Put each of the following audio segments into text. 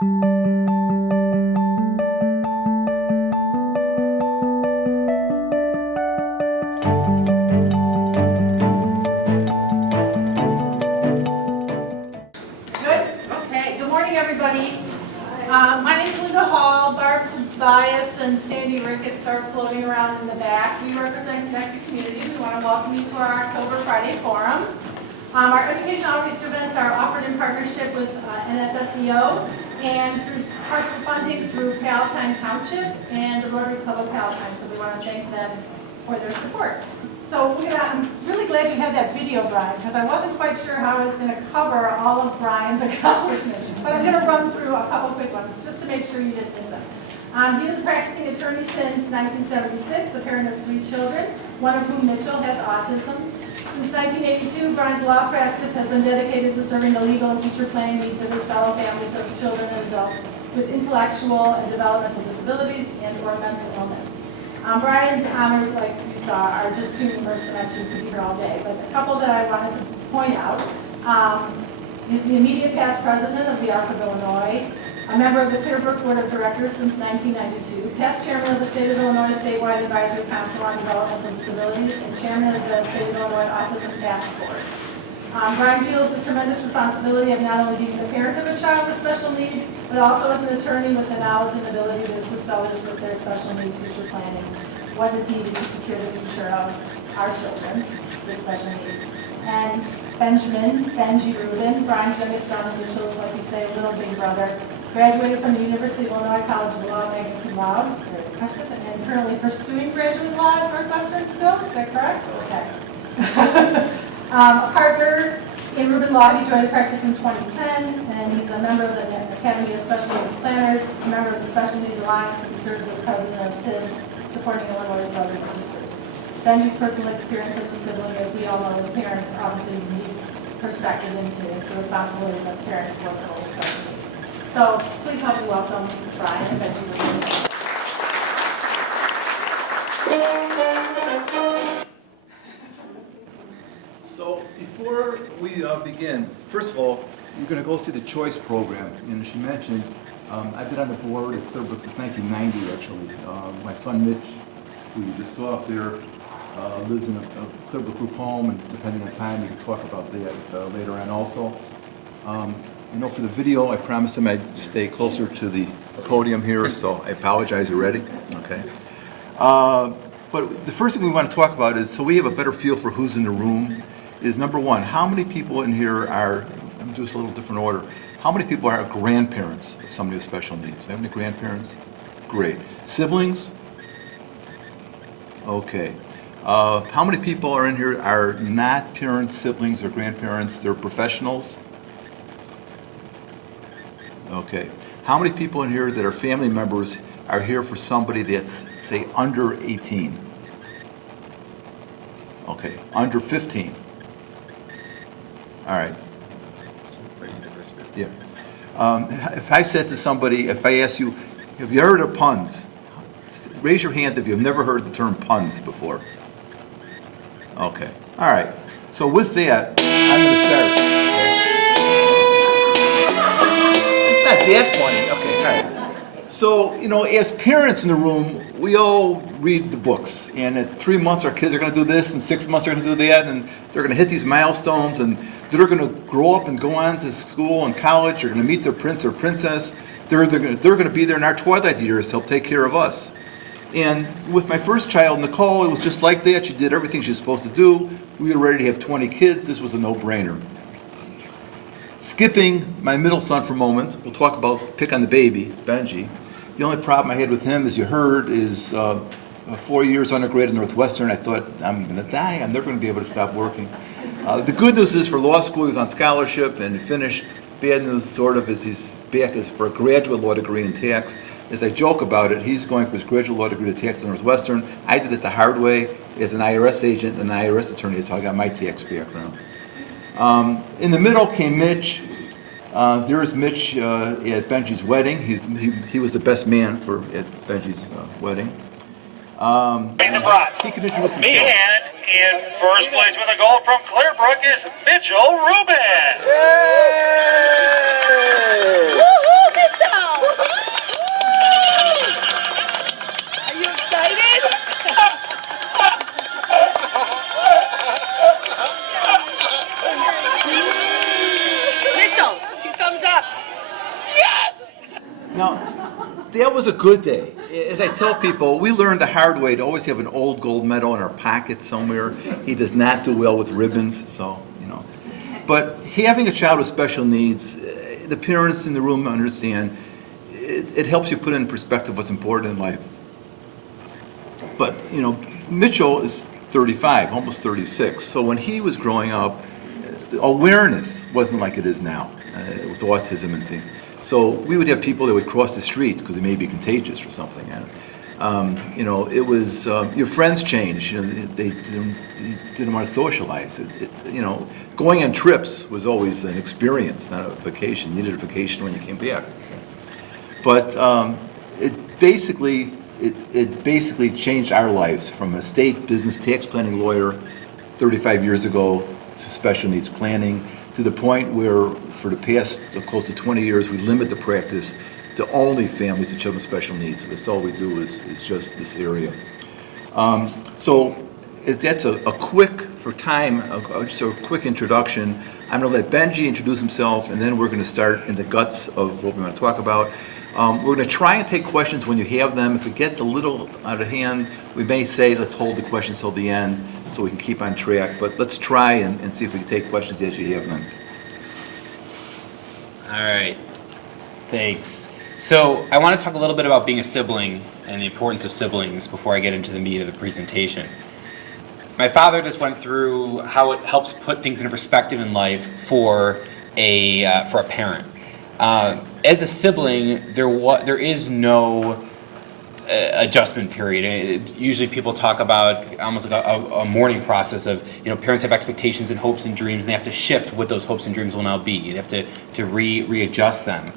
And Sandy Ricketts are floating around in the back. We represent Connected Community. We want to welcome you to our October Friday Forum. Our education outreach events are offered in partnership with NSSEO and through partial funding through Palatine Township and the Rotary Club of Palatine. So we want to thank them for their support. So I'm really glad you had that video, Brian, because I wasn't quite sure how I was going to cover all of Brian's accomplishments. But I'm going to run through a couple quick ones just to make sure you didn't miss them. He is a practicing attorney since 1976, the parent of 3 children, one of whom, Mitchell, has autism. Since 1982, Brian's law practice has been dedicated to serving the legal and future planning needs of his fellow families of children and adults with intellectual and developmental disabilities and or mental illness. Brian's honors, like you saw, are just too numerous to mention. We could be here all day, but a couple that I wanted to point out. He's the immediate past president of the ARC of Illinois, a member of the Clearbrook Board of Directors since 1992, past chairman of the State of Illinois Statewide Advisory Council on Developmental Disabilities, and chairman of the State of Illinois Autism Task Force. Brian feels the tremendous responsibility of not only being the parent of a child with special needs, but also as an attorney with the knowledge and ability to assist others with their special needs future planning. What is needed to secure the future of our children with special needs. And Benji Rubin, Brian's youngest son, is Mitchell's, like you say, little big brother. Graduated from the University of Illinois College of Law, magna cum laude, and currently pursuing graduate law at Northwestern still. Is that correct? Okay. A partner in Rubin Law, he joined the practice in 2010, and he's a member of the Academy of Special Needs Planners, a member of the Special Needs Alliance, and serves as president of SIBS, supporting Illinois' brothers and sisters. Benji's personal experience as a sibling, as we all know as parents, obviously unique perspective into the responsibilities of parent for someone with special needs. So please help me welcome Brian and Benji. So before we begin, first of all, you're going to go through the choice program. And as you mentioned, I've been on the board at Clearbrook since 1990, actually. My son Mitch, who you just saw up there, lives in a Clearbrook group home, and depending on time, we can talk about that later on also. You know, for the video, I promised him I'd stay closer to the podium here, so I apologize already. Okay. But the first thing we want to talk about is, so we have a better feel for who's in the room, is number one, how many people in here are, let me do this a little different order, how many people are grandparents of somebody with special needs? Do you have any grandparents? Great. Siblings? Okay. How many people are in here are not parents, siblings, or grandparents, they're professionals? Okay. How many people in here that are family members are here for somebody that's, say, under 18? Okay. Under 15? All right. Yeah. If I said to somebody, if I asked you, have you heard of puns? Raise your hand if you've never heard the term puns before. Okay. All right. So with that, I'm going to start. Not that funny. Okay, all right. So, you know, as parents in the room, we all read the books. And at 3 months, our kids are going to do this, and 6 months, they're going to do that, and they're going to hit these milestones, and they're going to grow up and go on to school and college. They're going to meet their prince or princess. They're going to be there in our twilight years to help take care of us. And with my first child, Nicole, it was just like that. She did everything she was supposed to do. We were ready to have 20 kids. This was a no-brainer. Skipping my middle son for a moment, we'll talk about pick on the baby, Benji. The only problem I had with him, as you heard, is 4 years undergrad at Northwestern. I thought, I'm going to die. I'm never going to be able to stop working. The good news is for law school, he was on scholarship and he finished. Bad news, sort of, is he's back for a graduate law degree in tax. As I joke about it, he's going for his graduate law degree in tax at Northwestern. I did it the hard way as an IRS agent and an IRS attorney. That's how I got my tax background. In the middle came Mitch. There's Mitch at Benji's wedding. He was the best man at Benji's wedding. He can introduce himself. And in first place with a goal from Clearbrook is Mitchell Rubin. Woo-hoo, Mitchell! Now, that was a good day. As I tell people, we learned the hard way to always have an old gold medal in our pocket somewhere. He does not do well with ribbons, so, you know. But having a child with special needs, the parents in the room understand, it helps you put in perspective what's important in life. But, you know, Mitchell is 35, almost 36. So when he was growing up, awareness wasn't like it is now with autism and things. So we would have people that would cross the street because it may be contagious or something. And, you know, it was, your friends changed. You know, they didn't want to socialize. You know, going on trips was always an experience, not a vacation. You needed a vacation when you came back. But it basically changed our lives from a state business tax planning lawyer 35 years ago to special needs planning, to the point where for the past close to 20 years we limit the practice to only families and children with special needs. That's all we do is just this area. So if that's a quick, for time, just a quick introduction. I'm going to let Benji introduce himself, and then we're going to start in the guts of what we want to talk about. We're going to try and take questions when you have them. If it gets a little out of hand, we may say let's hold the questions till the end so we can keep on track. But let's try and see if we can take questions as you have them. All right, thanks. So I want to talk a little bit about being a sibling and the importance of siblings before I get into the meat of the presentation. My father just went through how it helps put things into perspective in life for a parent. As a sibling, there is no adjustment period. Usually people talk about almost like a mourning process of, you know, parents have expectations and hopes and dreams, and they have to shift what those hopes and dreams will now be. They have to readjust them.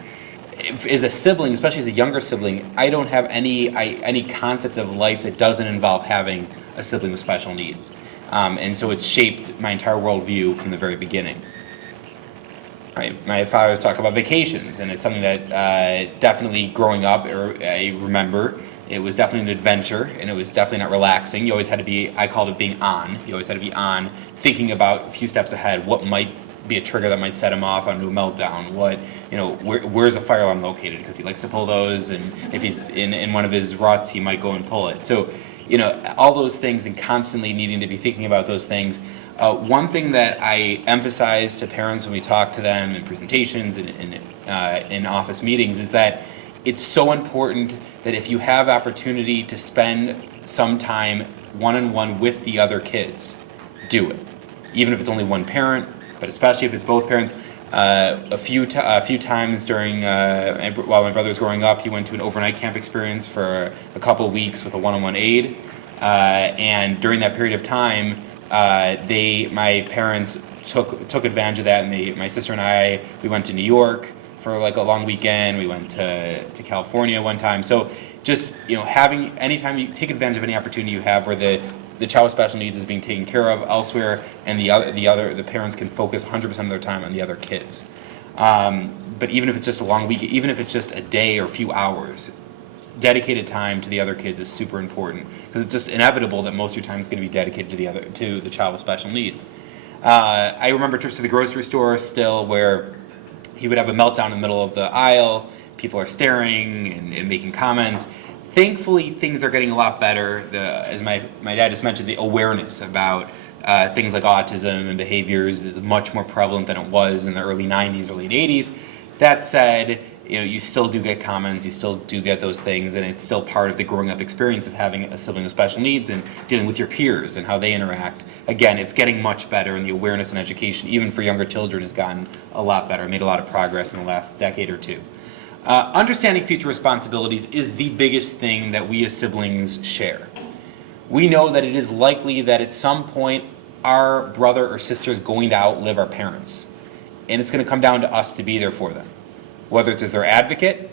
As a sibling, especially as a younger sibling, I don't have any concept of life that doesn't involve having a sibling with special needs. And so it's shaped my entire worldview from the very beginning. Right. My father was talking about vacations, and it's something that definitely growing up, I remember, it was definitely an adventure, and it was definitely not relaxing. You always had to be, I called it being on. You always had to be on, thinking about a few steps ahead, what might be a trigger that might set him off onto a meltdown, what, you know, where's a fire alarm located, because he likes to pull those, and if he's in one of his ruts, he might go and pull it. So, you know, all those things, and constantly needing to be thinking about those things. One thing that I emphasize to parents when we talk to them in presentations and in office meetings is that it's so important that if you have opportunity to spend some time one-on-one with the other kids, do it. Even if it's only one parent, but especially if it's both parents. A few times during while my brother was growing up, he went to an overnight camp experience for a couple of weeks with a one-on-one aide, and during that period of time, my parents took advantage of that, and my sister and I, we went to New York for like a long weekend. We went to California one time. So just, you know, anytime you take advantage of any opportunity you have where the child with special needs is being taken care of elsewhere, and the parents can focus 100% of their time on the other kids. But even if it's just a long week, even if it's just a day or a few hours, dedicated time to the other kids is super important, because it's just inevitable that most of your time is going to be dedicated to the child with special needs. I remember trips to the grocery store still where he would have a meltdown in the middle of the aisle. People are staring and making comments. Thankfully, things are getting a lot better. As my dad just mentioned, the awareness about things like autism and behaviors is much more prevalent than it was in the early 90s, early 80s. That said, you know, you still do get comments, you still do get those things, and it's still part of the growing up experience of having a sibling with special needs and dealing with your peers and how they interact. Again, it's getting much better, and the awareness and education, even for younger children, has gotten a lot better, made a lot of progress in the last decade or two. Understanding future responsibilities is the biggest thing that we as siblings share. We know that it is likely that at some point our brother or sister is going to outlive our parents, and it's going to come down to us to be there for them. Whether it's as their advocate,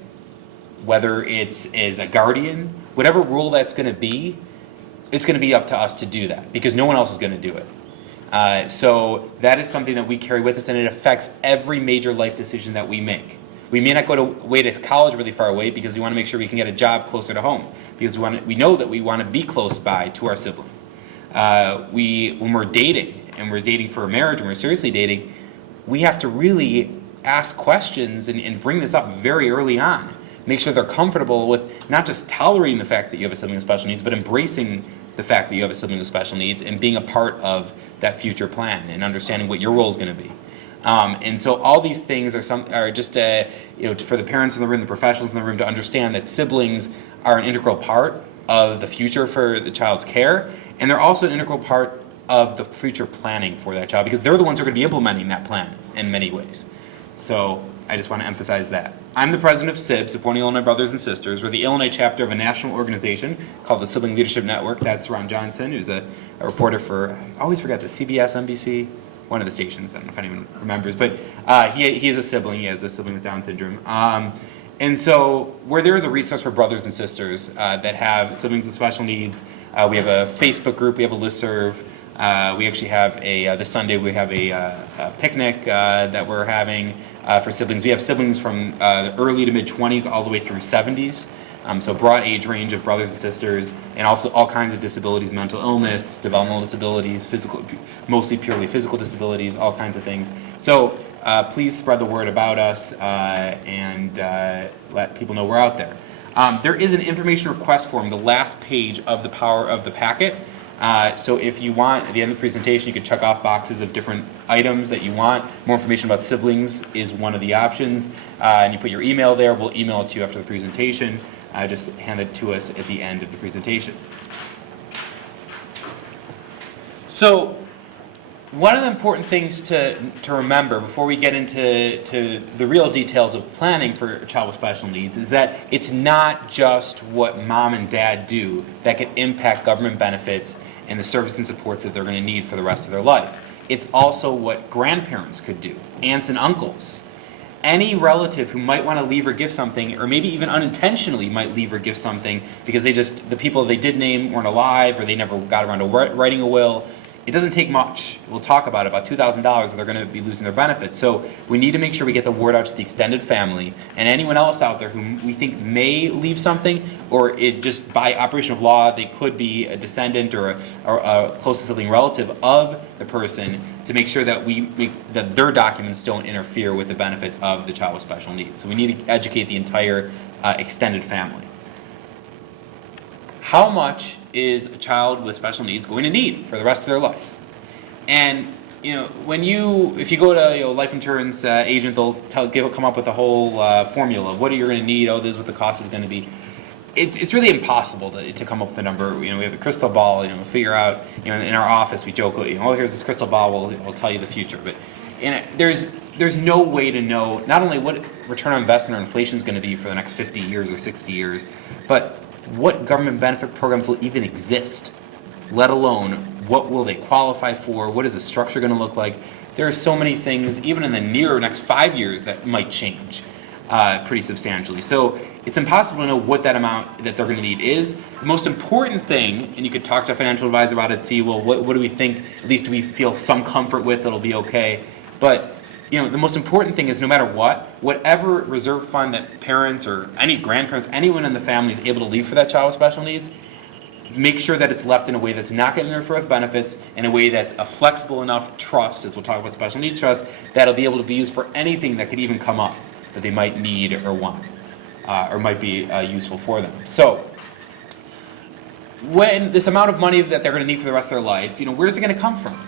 whether it's as a guardian, whatever role that's going to be, it's going to be up to us to do that, because no one else is going to do it. So that is something that we carry with us, and it affects every major life decision that we make. We may not go away to college really far away because we want to make sure we can get a job closer to home, because we know that we want to be close by to our sibling. When we're dating, and we're dating for a marriage, and we're seriously dating, we have to really ask questions and bring this up very early on. make sure they're comfortable with not just tolerating the fact that you have a sibling with special needs, but embracing the fact that you have a sibling with special needs and being a part of that future plan and understanding what your role is going to be. And so all these things are just for the parents in the room, the professionals in the room to understand that siblings are an integral part of the future for the child's care, and they're also an integral part of the future planning for that child because they're the ones who are going to be implementing that plan in many ways. So I just want to emphasize that. I'm the president of SIB, Supporting Illinois Brothers and Sisters. We're the Illinois chapter of a national organization called the Sibling Leadership Network. That's Ron Johnson, who's a reporter for, I always forget, the CBS, NBC, one of the stations. I don't know if anyone remembers, but he is a sibling. He has a sibling with Down syndrome. And so where there is a resource for brothers and sisters that have siblings with special needs, we have a Facebook group, we have a listserv. We actually have this Sunday we have a picnic that we're having for siblings. We have siblings from the early to mid-20s all the way through 70s. So broad age range of brothers and sisters, and also all kinds of disabilities, mental illness, developmental disabilities, physical, mostly purely physical disabilities, all kinds of things. So please spread the word about us and let people know we're out there. There is an information request form, the last page of the power of the packet. So if you want, at the end of the presentation, you can check off boxes of different items that you want. More information about siblings is one of the options. And you put your email there. We'll email it to you after the presentation. Just hand it to us at the end of the presentation. So one of the important things to remember before we get into the real details of planning for a child with special needs is that it's not just what mom and dad do that can impact government benefits and the services and supports that they're going to need for the rest of their life. It's also what grandparents could do, aunts and uncles. Any relative who might want to leave or give something, or maybe even unintentionally might leave or give something because the people they did name weren't alive or they never got around to writing a will. It doesn't take much. We'll talk about it, about $2,000 that they're going to be losing their benefits. So we need to make sure we get the word out to the extended family and anyone else out there who we think may leave something, or it just by operation of law, they could be a descendant or a close sibling relative of the person, to make sure that that their documents don't interfere with the benefits of the child with special needs. So we need to educate the entire extended family. How much is a child with special needs going to need for the rest of their life? And if you go to life insurance agent, they'll come up with a whole formula of what you're going to need. Oh, this is what the cost is going to be. It's really impossible to come up with a number. We have a crystal ball. Figure out. In our office we joke. Oh, here's this crystal ball. We'll tell you the future. But there's no way to know not only what return on investment or inflation is going to be for the next 50 years or 60 years, but what government benefit programs will even exist, let alone what will they qualify for, what is the structure going to look like. There are so many things, even in the near next 5 years, that might change pretty substantially. So it's impossible to know what that amount that they're going to need is. The most important thing, and you could talk to a financial advisor about it, see, well, what do we think, at least do we feel some comfort with it'll be okay. But the most important thing is no matter whatever reserve fund that parents or any grandparents, anyone in the family is able to leave for that child with special needs, make sure that it's left in a way that's not going to interfere with benefits, in a way that's a flexible enough trust, as we'll talk about special needs trust, that'll be able to be used for anything that could even come up that they might need or want, or might be useful for them. So when this amount of money that they're going to need for the rest of their life, where's it going to come from?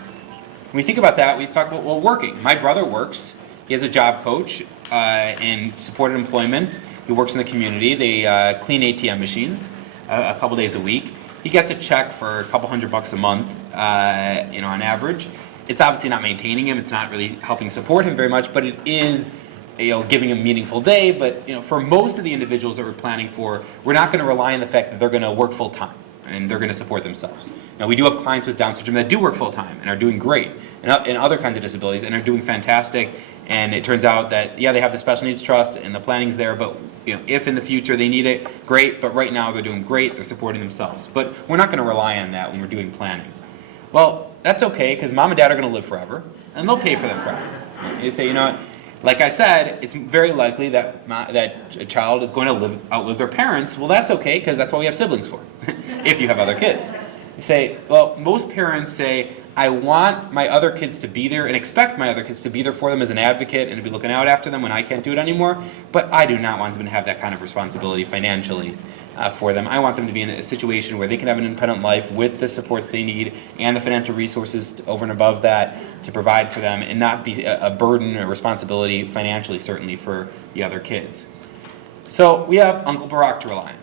When we think about that, we talk about, working. My brother works. He has a job coach in supported employment. He works in the community. They clean ATM machines a couple days a week. He gets a check for a couple $100 a month, on average. It's obviously not maintaining him. It's not really helping support him very much, but it is, giving him a meaningful day. But, for most of the individuals that we're planning for, we're not going to rely on the fact that they're going to work full time and they're going to support themselves. Now, we do have clients with Down syndrome that do work full time and are doing great, and other kinds of disabilities, and are doing fantastic. And it turns out that, they have the special needs trust and the planning's there, but if in the future they need it, great. But right now they're doing great. They're supporting themselves. But we're not going to rely on that when we're doing planning. Well, that's okay, because mom and dad are going to live forever, and they'll pay for them forever. You say, like I said, it's very likely that a child is going to outlive their parents. Well, that's okay, because that's what we have siblings for, if you have other kids. You say, well, most parents say, I want my other kids to be there and expect my other kids to be there for them as an advocate and to be looking out after them when I can't do it anymore. But I do not want them to have that kind of responsibility financially for them. I want them to be in a situation where they can have an independent life with the supports they need and the financial resources over and above that to provide for them and not be a burden or responsibility financially, certainly, for the other kids. So we have Uncle Barack to rely on.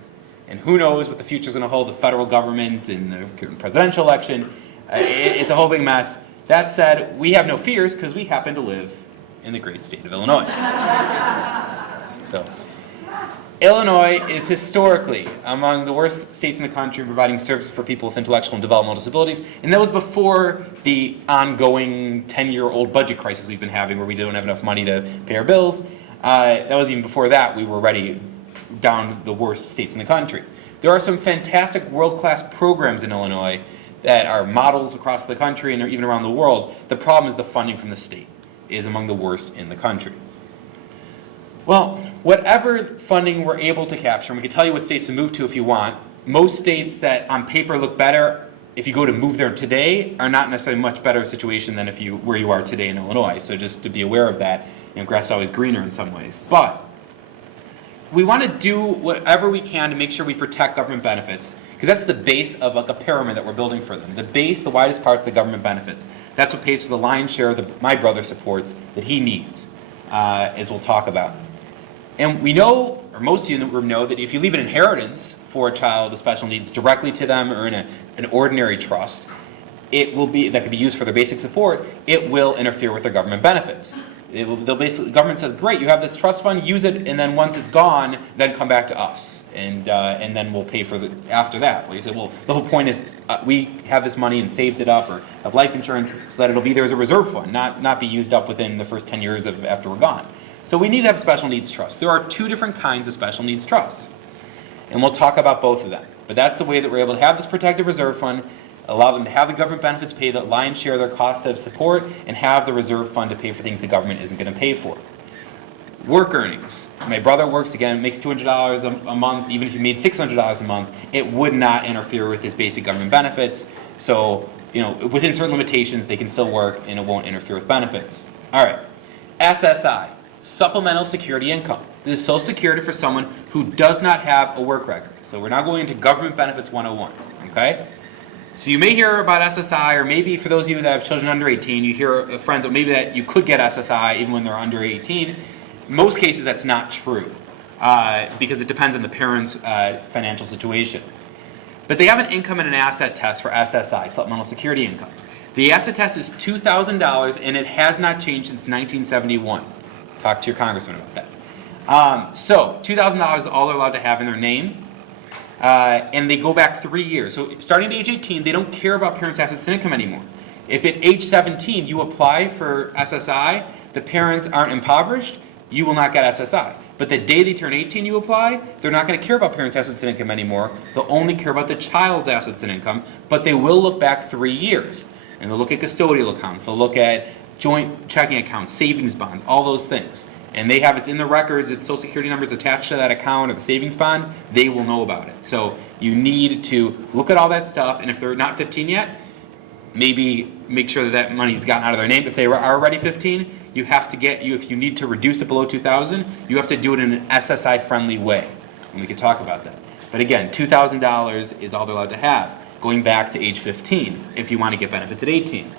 And who knows what the future's going to hold, the federal government and the presidential election. It's a whole big mess. That said, we have no fears because we happen to live in the great state of Illinois. So, Illinois is historically among the worst states in the country providing services for people with intellectual and developmental disabilities, and that was before the ongoing 10-year-old budget crisis we've been having where we don't have enough money to pay our bills. That was even before that. We were already down the worst states in the country. There are some fantastic world-class programs in Illinois that are models across the country and even around the world. The problem is the funding from the state is among the worst in the country. Well, whatever funding we're able to capture, and we can tell you what states to move to if you want, most states that on paper look better, if you go to move there today, are not necessarily much better situation than where you are today in Illinois. So just to be aware of that, grass is always greener in some ways. But we want to do whatever we can to make sure we protect government benefits, because that's the base of like a pyramid that we're building for them. The base, the widest part, is the government benefits. That's what pays for the lion's share of my brother supports that he needs, as we'll talk about. And we know, or most of you in the room know, that if you leave an inheritance for a child with special needs directly to them or in an ordinary trust, that could be used for their basic support, it will interfere with their government benefits. The government says, great, you have this trust fund, use it, and then once it's gone, then come back to us, and then we'll pay for after that. Well, you say, well, the whole point is we have this money and saved it up or have life insurance so that it'll be there as a reserve fund, not be used up within the first 10 years after we're gone. So we need to have special needs trusts. There are two different kinds of special needs trusts, and we'll talk about both of them. But that's the way that we're able to have this protected reserve fund, allow them to have the government benefits pay the lion's share of their cost of support, and have the reserve fund to pay for things the government isn't going to pay for. Work earnings. My brother works, again, makes $200 a month. Even if he made $600 a month, it would not interfere with his basic government benefits. So, within certain limitations, they can still work, and it won't interfere with benefits. All right. SSI, Supplemental Security Income. This is Social Security for someone who does not have a work record. So we're now going into Government Benefits 101, okay? So you may hear about SSI, or maybe for those of you that have children under 18, you hear friends that maybe that you could get SSI even when they're under 18. In most cases, that's not true because it depends on the parent's financial situation. But they have an income and an asset test for SSI, Supplemental Security Income. The asset test is $2,000, and it has not changed since 1971. Talk to your congressman about that. So $2,000 is all they're allowed to have in their name. And they go back 3 years. So starting at age 18, they don't care about parents' assets and income anymore. If at age 17 you apply for SSI, the parents aren't impoverished, you will not get SSI. But the day they turn 18 you apply, they're not going to care about parents' assets and income anymore. They'll only care about the child's assets and income, but they will look back 3 years. And they'll look at custodial accounts, they'll look at joint checking accounts, savings bonds, all those things. And it's in the records, it's Social Security numbers attached to that account or the savings bond, they will know about it. So you need to look at all that stuff, and if they're not 15 yet, maybe make sure that money's gotten out of their name. If they are already 15, if you need to reduce it below 2,000, you have to do it in an SSI-friendly way. And we can talk about that. But again, $2,000 is all they're allowed to have, going back to age 15, if you want to get benefits at 18.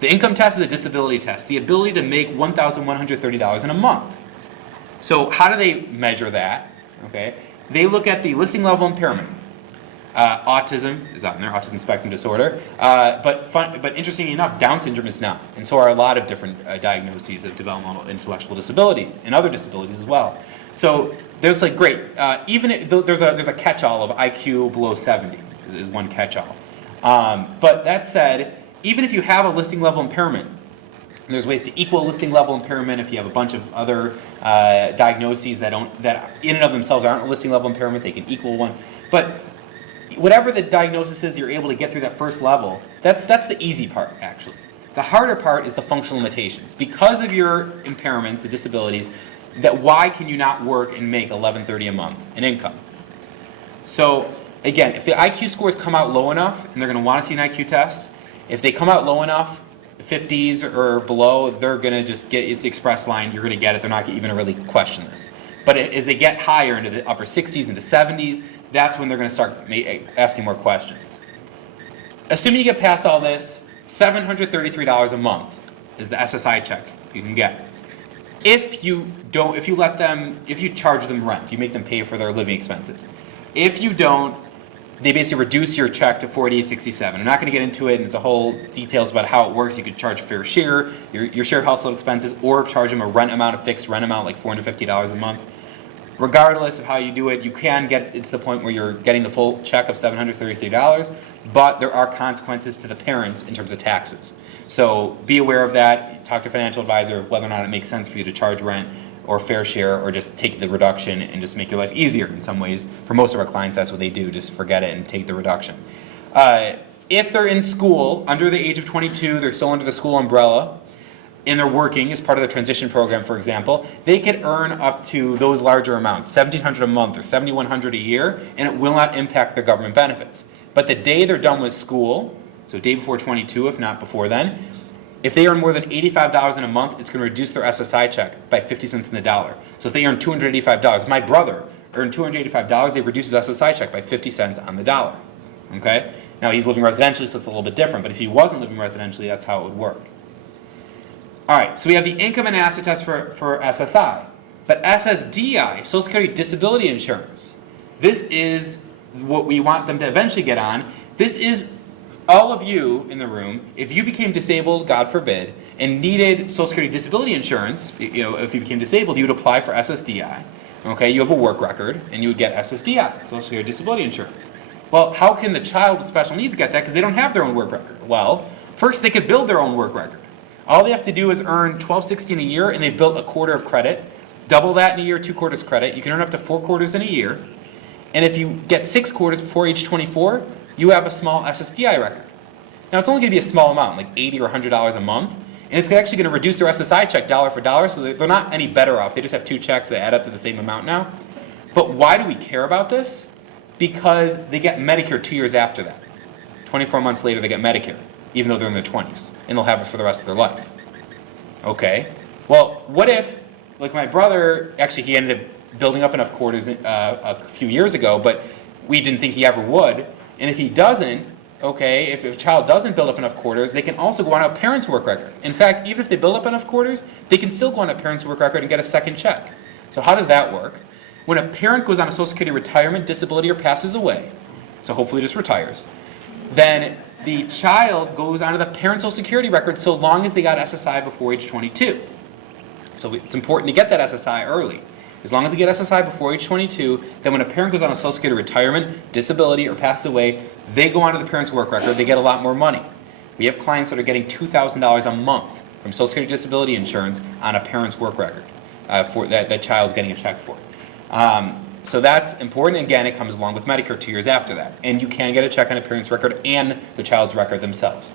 The income test is a disability test, the ability to make $1,130 in a month. So how do they measure that? Okay, they look at the listing level impairment. Autism is on there, autism spectrum disorder. But interestingly enough, Down syndrome is not, and so are a lot of different diagnoses of developmental intellectual disabilities and other disabilities as well. So there's there's a catch-all of IQ below 70 is one catch-all. But that said, even if you have a listing level impairment, there's ways to equal listing level impairment if you have a bunch of other diagnoses that in and of themselves aren't a listing level impairment, they can equal one. But whatever the diagnosis is, you're able to get through that first level. That's the easy part, actually. The harder part is the functional limitations. Because of your impairments, the disabilities, why can you not work and make $1,130 a month in income? So again, if the IQ scores come out low enough, and they're going to want to see an IQ test, If they come out low enough, 50s or below, they're gonna just get, it's the express line, you're gonna get it, they're not even gonna really question this. But as they get higher into the upper 60s, into 70s, that's when they're gonna start asking more questions. Assuming you get past all this, $733 a month is the SSI check you can get. If you charge them rent, you make them pay for their living expenses. If you don't, they basically reduce your check to $48.67. I'm not going to get into it, and it's a whole details about how it works. You could charge fair share, your share household expenses, or charge them a rent amount, a fixed rent amount, like $450 a month. Regardless of how you do it, you can get it to the point where you're getting the full check of $733, but there are consequences to the parents in terms of taxes. So be aware of that. Talk to a financial advisor whether or not it makes sense for you to charge rent or fair share, or just take the reduction and just make your life easier in some ways. For most of our clients, that's what they do, just forget it and take the reduction. If they're in school, under the age of 22, they're still under the school umbrella, and they're working as part of the transition program, for example, they could earn up to those larger amounts, $1,700 a month or $7,100 a year, and it will not impact their government benefits. But the day they're done with school, so day before 22, if not before then, if they earn more than $85 in a month, it's going to reduce their SSI check by 50 cents in the dollar. So if they earn $285, if my brother earned $285, they reduce his SSI check by 50 cents on the dollar. Okay? Now he's living residentially, so it's a little bit different, but if he wasn't living residentially, that's how it would work. All right, so we have the income and asset test for SSI. But SSDI, Social Security Disability Insurance, this is what we want them to eventually get on. This is all of you in the room, if you became disabled, God forbid, and needed Social Security Disability Insurance, if you became disabled, you would apply for SSDI. Okay, you have a work record, and you would get SSDI, Social Security Disability Insurance. Well, how can the child with special needs get that? Because they don't have their own work record. Well, first they could build their own work record. All they have to do is earn $1,260 a year, and they've built a quarter of credit. Double that in a year, 2 quarters credit. You can earn up to 4 quarters in a year. And if you get 6 quarters before age 24, you have a small SSDI record. Now, it's only going to be a small amount, like $80 or $100 a month, and it's actually going to reduce their SSI check dollar for dollar, so they're not any better off. They just have 2 checks that add up to the same amount now. But why do we care about this? Because they get Medicare 2 years after that. 24 months later, they get Medicare, even though they're in their 20s, and they'll have it for the rest of their life. Okay, well, what if, like my brother, actually he ended up building up enough quarters a few years ago, but we didn't think he ever would, and if he doesn't, okay, if a child doesn't build up enough quarters, they can also go on a parent's work record. In fact, even if they build up enough quarters, they can still go on a parent's work record and get a second check. So how does that work? When a parent goes on a Social Security retirement, disability, or passes away, so hopefully just retires, then the child goes onto the parent's Social Security record so long as they got SSI before age 22. So it's important to get that SSI early. As long as they get SSI before age 22, then when a parent goes on a Social Security retirement, disability, or passed away, they go onto the parent's work record, they get a lot more money. We have clients that are getting $2,000 a month from Social Security Disability Insurance on a parent's work record for that child's getting a check for. So that's important. Again, it comes along with Medicare 2 years after that. And you can get a check on a parent's record and the child's record themselves.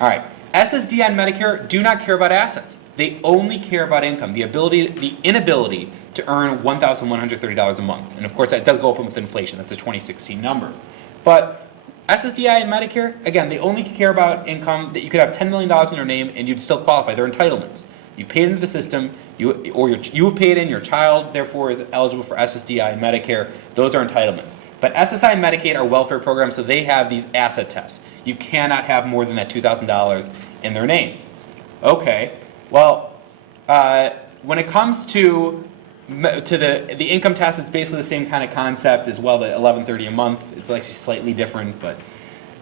All right. SSDI and Medicare do not care about assets. They only care about income, the inability to earn $1,130 a month. And of course, that does go up with inflation. That's a 2016 number. But SSDI and Medicare, again, they only care about income that you could have $10 million in your name and you'd still qualify. They're entitlements. You've paid into the system, you've paid in, your child therefore is eligible for SSDI and Medicare. Those are entitlements. But SSI and Medicaid are welfare programs, so they have these asset tests. You cannot have more than that $2,000 in their name. Okay, well, when it comes to the income test, it's basically the same kind of concept as well, the $1,130 a month. It's actually slightly different, but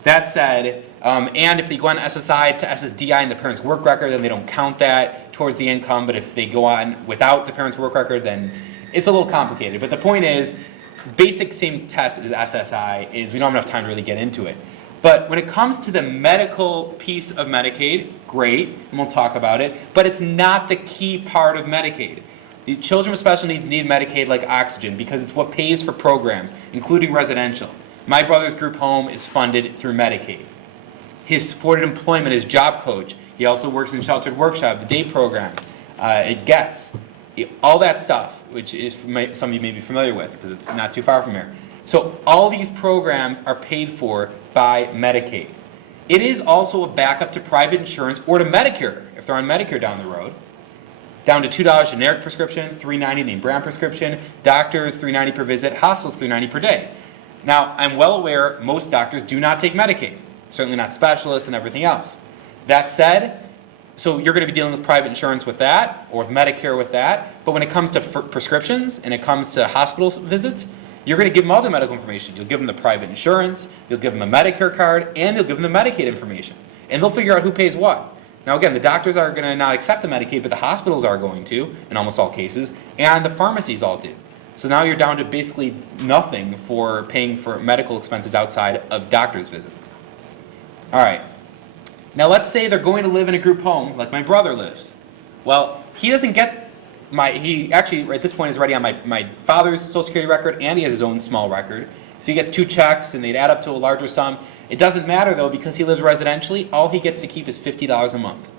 that said, and if they go on SSI to SSDI in the parent's work record, then they don't count that towards the income, but if they go on without the parent's work record, then it's a little complicated. But the point is, basic same test as SSI is, we don't have enough time to really get into it. But when it comes to the medical piece of Medicaid, great, and we'll talk about it, but it's not the key part of Medicaid. The children with special needs need Medicaid like oxygen because it's what pays for programs, including residential. My brother's group home is funded through Medicaid. His supported employment is job coach. He also works in sheltered workshop, the day program. It gets all that stuff, which is some of you may be familiar with because it's not too far from here. So all these programs are paid for by Medicaid. It is also a backup to private insurance or to Medicare, if they're on Medicare down the road. Down to $2 generic prescription, $3.90 name brand prescription, doctors $3.90 per visit, hospitals $3.90 per day. Now, I'm well aware most doctors do not take Medicaid, certainly not specialists and everything else. That said, so you're going to be dealing with private insurance with that, or with Medicare with that, but when it comes to prescriptions and it comes to hospital visits, you're going to give them all the medical information. You'll give them the private insurance, you'll give them a Medicare card, and you'll give them the Medicaid information. And they'll figure out who pays what. Now again, the doctors are going to not accept the Medicaid, but the hospitals are going to, in almost all cases, and the pharmacies all do. So now you're down to basically nothing for paying for medical expenses outside of doctor's visits. All right. Now let's say they're going to live in a group home, like my brother lives. Well, he doesn't get he actually at this point is already on my father's Social Security record, and he has his own small record. So he gets 2 checks, and they'd add up to a larger sum. It doesn't matter though, because he lives residentially, all he gets to keep is $50 a month.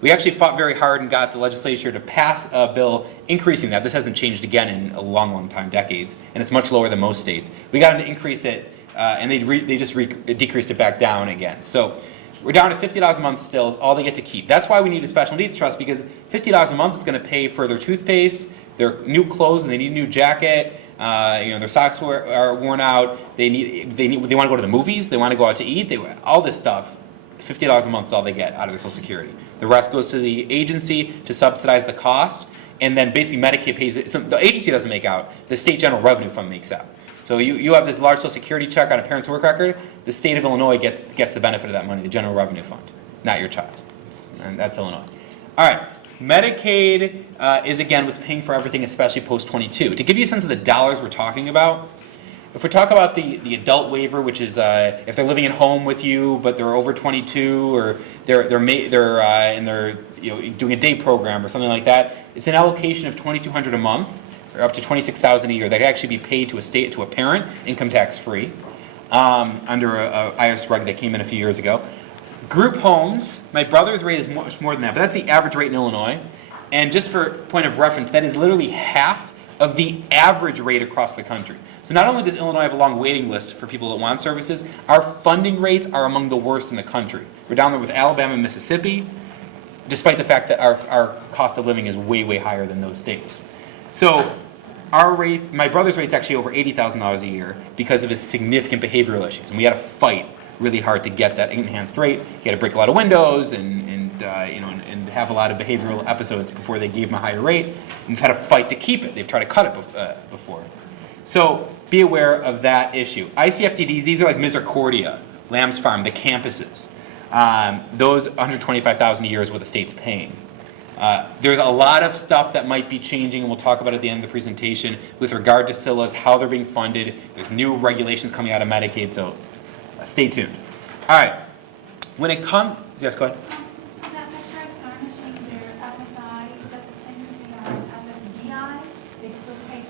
We actually fought very hard and got the legislature to pass a bill increasing that. This hasn't changed again in a long, long time, decades, and it's much lower than most states. We got them to increase it, and they just decreased it back down again. So we're down to $50 a month still is all they get to keep. That's why we need a special needs trust, because $50 a month is going to pay for their toothpaste, their new clothes, and they need a new jacket. Their socks are worn out. They want to go to the movies. They want to go out to eat. All this stuff. $50 a month is all they get out of their Social Security. The rest goes to the agency to subsidize the cost, and then basically Medicaid pays it. So the agency doesn't make out. The state general revenue fund makes out. So you have this large Social Security check on a parent's work record. The state of Illinois gets the benefit of that money, the general revenue fund, not your child. And that's Illinois. All right. Medicaid is, again, what's paying for everything, especially post-22. To give you a sense of the dollars we're talking about, if we talk about the adult waiver, which is if they're living at home with you, but they're over 22, or they're doing a day program or something like that, it's an allocation of $2,200 a month, or up to $26,000 a year. That could actually be paid to a parent, income tax free, under a IRS reg that came in a few years ago. Group homes, my brother's rate is much more than that, but that's the average rate in Illinois. And just for point of reference, that is literally half of the average rate across the country. So not only does Illinois have a long waiting list for people that want services, our funding rates are among the worst in the country. We're down there with Alabama and Mississippi, despite the fact that our cost of living is way, way higher than those states. So our rates, my brother's rate's actually over $80,000 a year because of his significant behavioral issues. And we had to fight really hard to get that enhanced rate. He had to break a lot of windows and have a lot of behavioral episodes before they gave him a higher rate. And we've had to fight to keep it. They've tried to cut it before. So be aware of that issue. ICFDDs, these are like Misericordia, Lamb's Farm, the campuses. Those $125,000 a year is what the state's paying. There's a lot of stuff that might be changing, and we'll talk about at the end of the presentation with regard to SILAs, how they're being funded. There's new regulations coming out of Medicaid, so stay tuned. All right. When it comes, yes, go ahead. As far as garnishing their SSI, is that the same with the SSDI? They still take?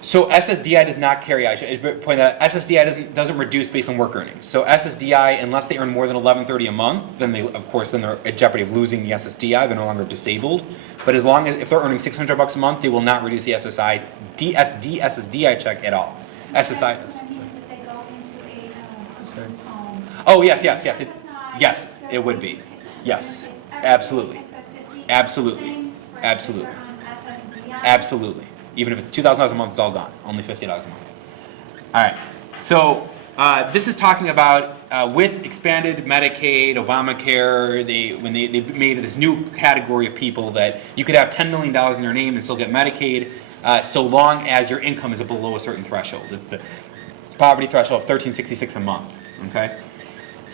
So SSDI does not carry. I should point out SSDI doesn't reduce based on work earnings. So SSDI, unless they earn more than $1130 a month, then they're at jeopardy of losing the SSDI. They're no longer disabled. But as long as if they're earning $600 a month, they will not reduce the SSDI check at all. SSI does. Oh, yes. Yes, it would be. Yes, absolutely. Even if it's $2,000 a month, it's all gone. Only $50 a month. All right. So this is talking about with expanded Medicaid, Obamacare. When they made this new category of people that you could have $10 million in your name and still get Medicaid, so long as your income is below a certain threshold. It's the poverty threshold of $1,366 a month. Okay.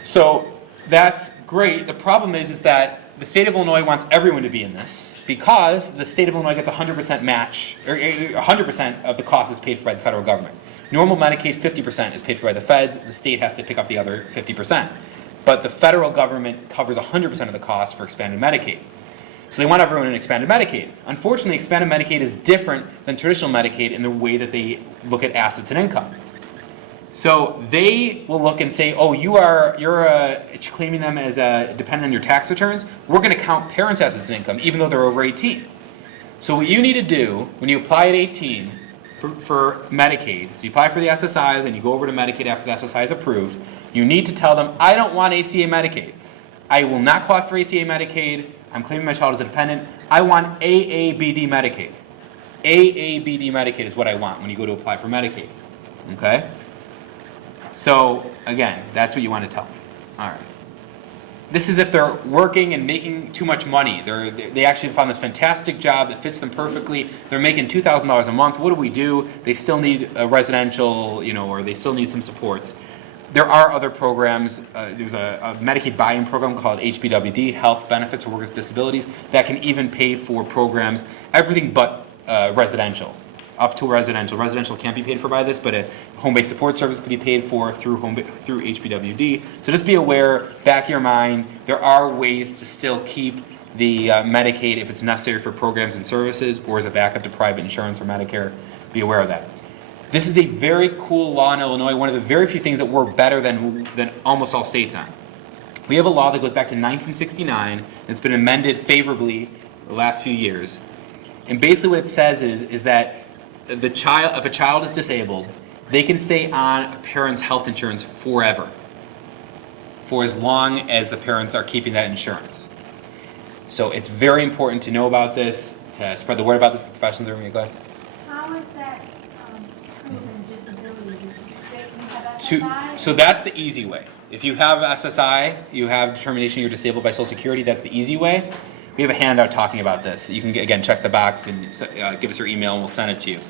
So that's great. The problem is that the state of Illinois wants everyone to be in this because the state of Illinois gets 100% match, or 100% of the cost is paid for by the federal government. Normal Medicaid, 50% is paid for by the feds. The state has to pick up the other 50%. But the federal government covers 100% of the cost for expanded Medicaid. So they want everyone in expanded Medicaid. Unfortunately, expanded Medicaid is different than traditional Medicaid in the way that they look at assets and income. So they will look and say, oh, you're claiming them as dependent on your tax returns. We're going to count parents' assets and income, even though they're over 18. So what you need to do when you apply at 18 for Medicaid, so you apply for the SSI, then you go over to Medicaid after the SSI is approved. You need to tell them, I don't want ACA Medicaid. I will not qualify for ACA Medicaid. I'm claiming my child as a dependent. I want AABD Medicaid. AABD Medicaid is what I want when you go to apply for Medicaid. Okay? So, again, that's what you want to tell them. All right. This is if they're working and making too much money. They actually found this fantastic job that fits them perfectly. They're making $2,000 a month. What do? They still need a residential, or they still need some supports. There are other programs. There's a Medicaid buy-in program called HBWD, Health Benefits for Workers with Disabilities, that can even pay for programs, everything but residential, up to residential. Residential can't be paid for by this, but a home-based support service could be paid for through HBWD. So just be aware, back of your mind, there are ways to still keep the Medicaid if it's necessary for programs and services or as a backup to private insurance or Medicare. Be aware of that. This is a very cool law in Illinois, one of the very few things that we're better than almost all states on. We have a law that goes back to 1969, and it's been amended favorably the last few years. And basically what it says is that if a child is disabled, they can stay on a parent's health insurance forever, for as long as the parents are keeping that insurance. So it's very important to know about this, to spread the word about this to professionals. Go ahead. How is that proven disability? Is it just straight, you have SSI? So that's the easy way. If you have SSI, you have determination you're disabled by Social Security, that's the easy way. We have a handout talking about this. You can, again, check the box and give us your email and we'll send it to you.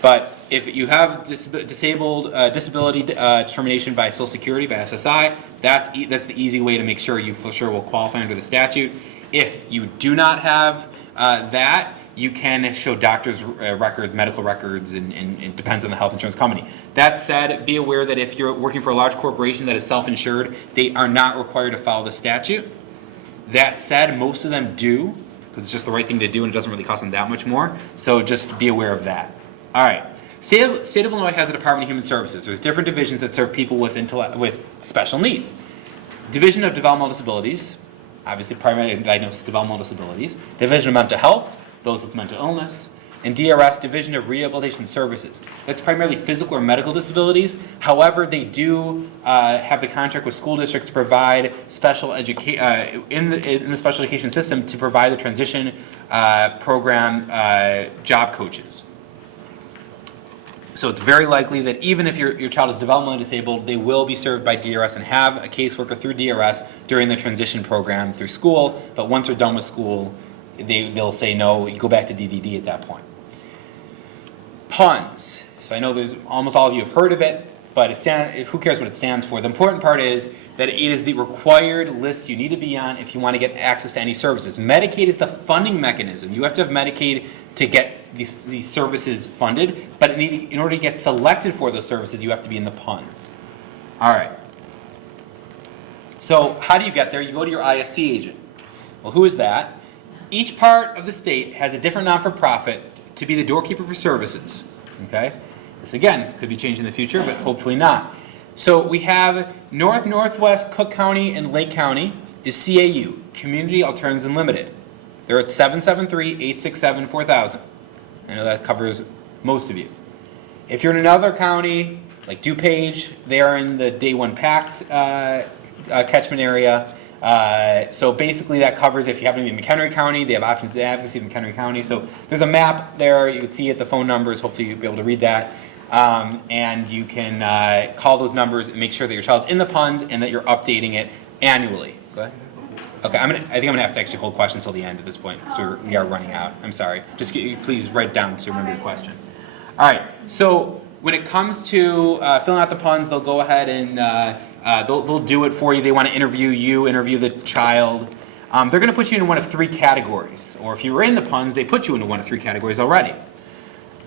But if you have disability determination by Social Security, by SSI, that's the easy way to make sure you for sure will qualify under the statute. If you do not have that, you can show doctor's records, medical records, and it depends on the health insurance company. That said, be aware that if you're working for a large corporation that is self-insured, they are not required to follow the statute. That said, most of them do, because it's just the right thing to do and it doesn't really cost them that much more. So just be aware of that. All right. State of Illinois has a Department of Human Services. There's different divisions that serve people with special needs. Division of Developmental Disabilities, obviously primary diagnosis developmental disabilities. Division of Mental Health, those with mental illness. And DRS, Division of Rehabilitation Services. That's primarily physical or medical disabilities. However, they do have the contract with school districts to provide special education in the special education system to provide the transition program job coaches. So it's very likely that even if your child is developmentally disabled, they will be served by DRS and have a caseworker through DRS during the transition program through school. But once they're done with school, they'll say no, you go back to DDD at that point. PUNS. So I know there's almost all of you have heard of it, but who cares what it stands for? The important part is that it is the required list you need to be on if you want to get access to any services. Medicaid is the funding mechanism. You have to have Medicaid to get these services funded, but in order to get selected for those services, you have to be in the PUNS. All right. So how do you get there? You go to your ISC agent. Well, who is that? Each part of the state has a different not-for-profit to be the doorkeeper for services. Okay? This, again, could be changed in the future, but hopefully not. So we have Northwest Cook County and Lake County is CAU, Community Alternatives Unlimited. They're at 773-867-4000. I know that covers most of you. If you're in another county, like DuPage, they are in the Day 1 Pact catchment area. So basically that covers if you happen to be in McHenry County, they have options to advocacy in McHenry County. So there's a map there, you can see it, the phone numbers, hopefully you'll be able to read that. And you can call those numbers and make sure that your child's in the PUNS and that you're updating it annually. Go ahead. Okay, I think I'm gonna have to actually hold questions till the end at this point, because we are running out. I'm sorry. Just please write down to remember your question. All right, so when it comes to filling out the PUNS, they'll go ahead and they'll do it for you. They want to interview you, interview the child. They're going to put you in one of three categories. Or if you were in the PUNS, they put you into one of three categories already.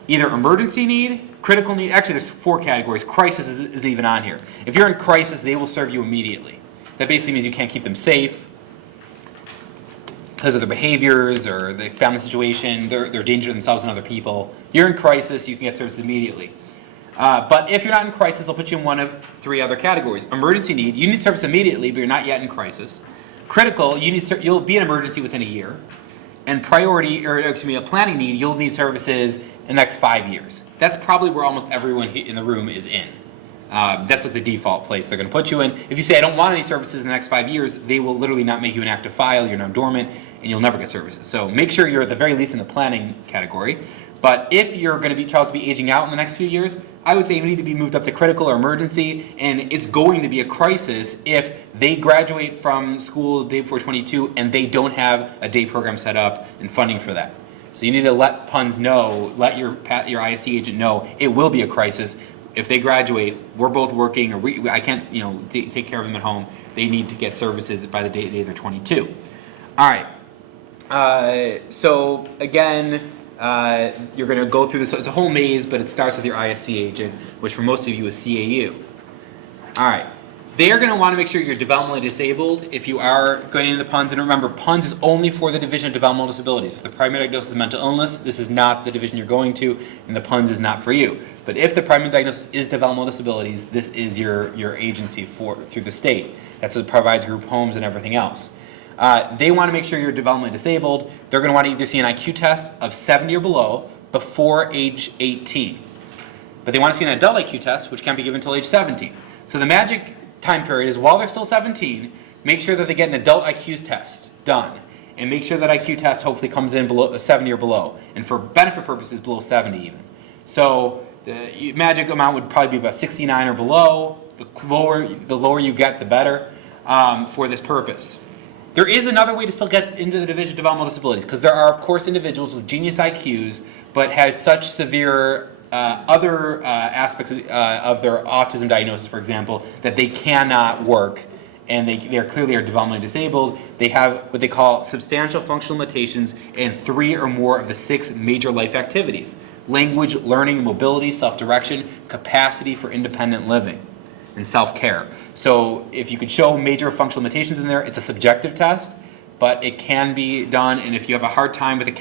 Either emergency need, critical need. Actually, there's four categories. Crisis is even on here. If you're in crisis, they will serve you immediately. That basically means you can't keep them safe because of their behaviors or the family situation. They're a danger to themselves and other people. You're in crisis, you can get services immediately. But if you're not in crisis, they'll put you in one of three other categories. Emergency need, you need service immediately, but you're not yet in crisis. Critical, you'll be in emergency within a year. And priority, or excuse me, a planning need, you'll need services in the next 5 years. That's probably where almost everyone in the room is in. That's like the default place they're going to put you in. If you say, I don't want any services in the next 5 years, they will literally not make you an active file, you're now dormant, and you'll never get services. So make sure you're at the very least in the planning category. But if you're going to be child to be aging out in the next few years, I would say you need to be moved up to critical or emergency, and it's going to be a crisis if they graduate from school day before 22 and they don't have a day program set up and funding for that. So you need to let PUNs know, let your ISC agent know it will be a crisis. If they graduate, we're both working, or I can't, take care of them at home. They need to get services by the day they're 22. All right. So again, you're going to go through this. So it's a whole maze, but it starts with your ISC agent, which for most of you is CAU. All right. They are going to want to make sure you're developmentally disabled if you are going into the PUNs. And remember, PUNs is only for the Division of Developmental Disabilities. If the primary diagnosis is mental illness, this is not the division you're going to, and the PUNs is not for you. But if the primary diagnosis is developmental disabilities, this is your agency through the state. That's what provides group homes and everything else. They want to make sure you're developmentally disabled. They're going to want to either see an IQ test of 70 or below before age 18. But they want to see an adult IQ test, which can't be given until age 17. So the magic time period is while they're still 17, make sure that they get an adult IQ test done. And make sure that IQ test hopefully comes in below 70 or below. And for benefit purposes, below 70 even. So the magic amount would probably be about 69 or below. The lower you get, the better for this purpose. There is another way to still get into the Division of Developmental Disabilities, because there are, of course, individuals with genius IQs, but have such severe other aspects of their autism diagnosis, for example, that they cannot work, and they are clearly developmentally disabled. They have what they call substantial functional limitations in 3 or more of the 6 major life activities: language, learning, mobility, self-direction, capacity for independent living, and self-care. So if you could show major functional limitations in there, it's a subjective test, but it can be done. And if you have a hard time with a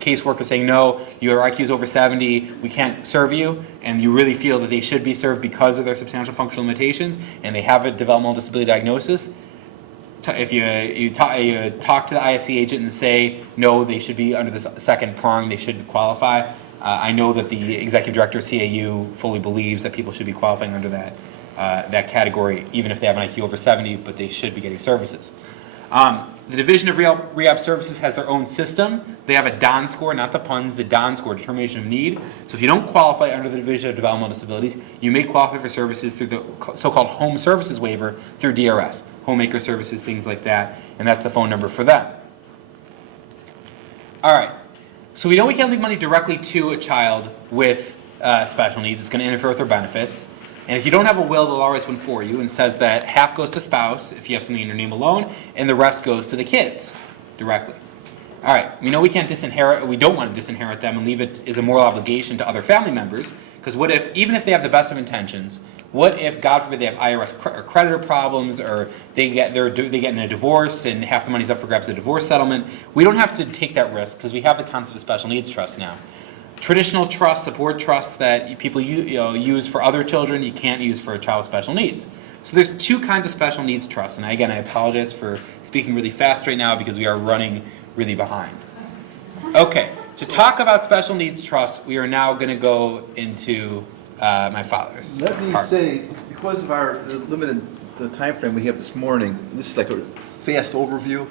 caseworker saying, no, your IQ is over 70, we can't serve you, and you really feel that they should be served because of their substantial functional limitations, and they have a developmental disability diagnosis, if you talk to the ISC agent and say, no, they should be under the second prong, they should qualify. I know that the executive director of CAU fully believes that people should be qualifying under that category, even if they have an IQ over 70, but they should be getting services. The Division of Rehab Services has their own system. They have a DON score, not the PUNs, the DON score, determination of need. So if you don't qualify under the Division of Developmental Disabilities, you may qualify for services through the so-called Home Services Waiver through DRS, homemaker services, things like that, and that's the phone number for them. All right, so we know we can't leave money directly to a child with special needs. It's going to interfere with their benefits. And if you don't have a will, the law writes one for you and says that half goes to spouse if you have something in your name alone, and the rest goes to the kids directly. All right, we know we can't disinherit, we don't want to disinherit them and leave it as a moral obligation to other family members, because what if, even if they have the best of intentions, what if, God forbid, they have IRS or creditor problems, or they get in a divorce and half the money's up for grabs a divorce settlement? We don't have to take that risk because we have the concept of special needs trust now. Traditional trust, support trusts that people use for other children, you can't use for a child with special needs. So there's 2 kinds of special needs trusts, and again, I apologize for speaking really fast right now because we are running really behind. Okay, to talk about special needs trusts, we are now going to go into my father's Let me part. say, because of our limited time frame we have this morning, this is like a fast overview.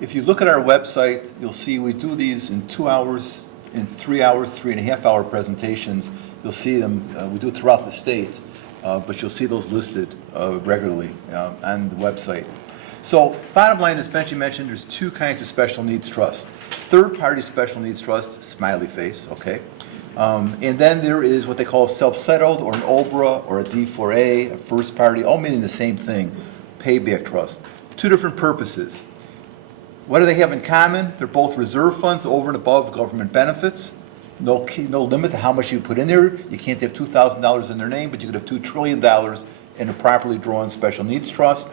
If you look at our website, you'll see we do these in 2 hours, in 3 hours, 3.5 hour presentations. You'll see them, we do it throughout the state, but you'll see those listed regularly on the website. So bottom line, as Benji mentioned, there's 2 kinds of special needs trust. Third-party special needs trust, smiley face, okay? And then there is what they call self-settled, or an OBRA, or a D4A, a first party, all meaning the same thing, payback trust. 2 different purposes. What do they have in common? They're both reserve funds over and above government benefits. No limit to how much you put in there. You can't have $2,000 in their name, but you could have $2 trillion in a properly drawn special needs trust.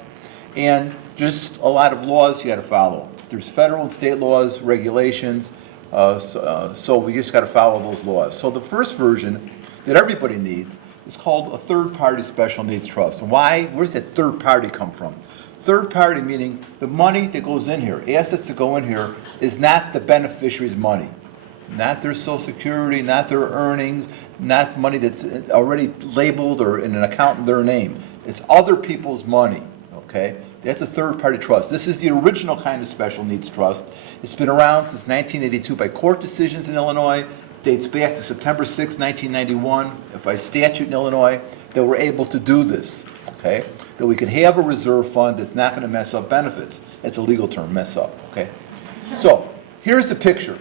And just a lot of laws you got to follow. There's federal and state laws, regulations, so we just got to follow those laws. So the first version that everybody needs is called a third-party special needs trust. And why? Where does that third party come from? Third party meaning the money that goes in here, assets that go in here, is not the beneficiary's money. not their Social Security, not their earnings, not money that's already labeled or in an account in their name. It's other people's money, okay? That's a third-party trust. This is the original kind of special needs trust. It's been around since 1982 by court decisions in Illinois, dates back to September 6, 1991, by statute in Illinois, that we're able to do this, okay? That we can have a reserve fund that's not going to mess up benefits. That's a legal term, mess up, okay? So, here's the picture.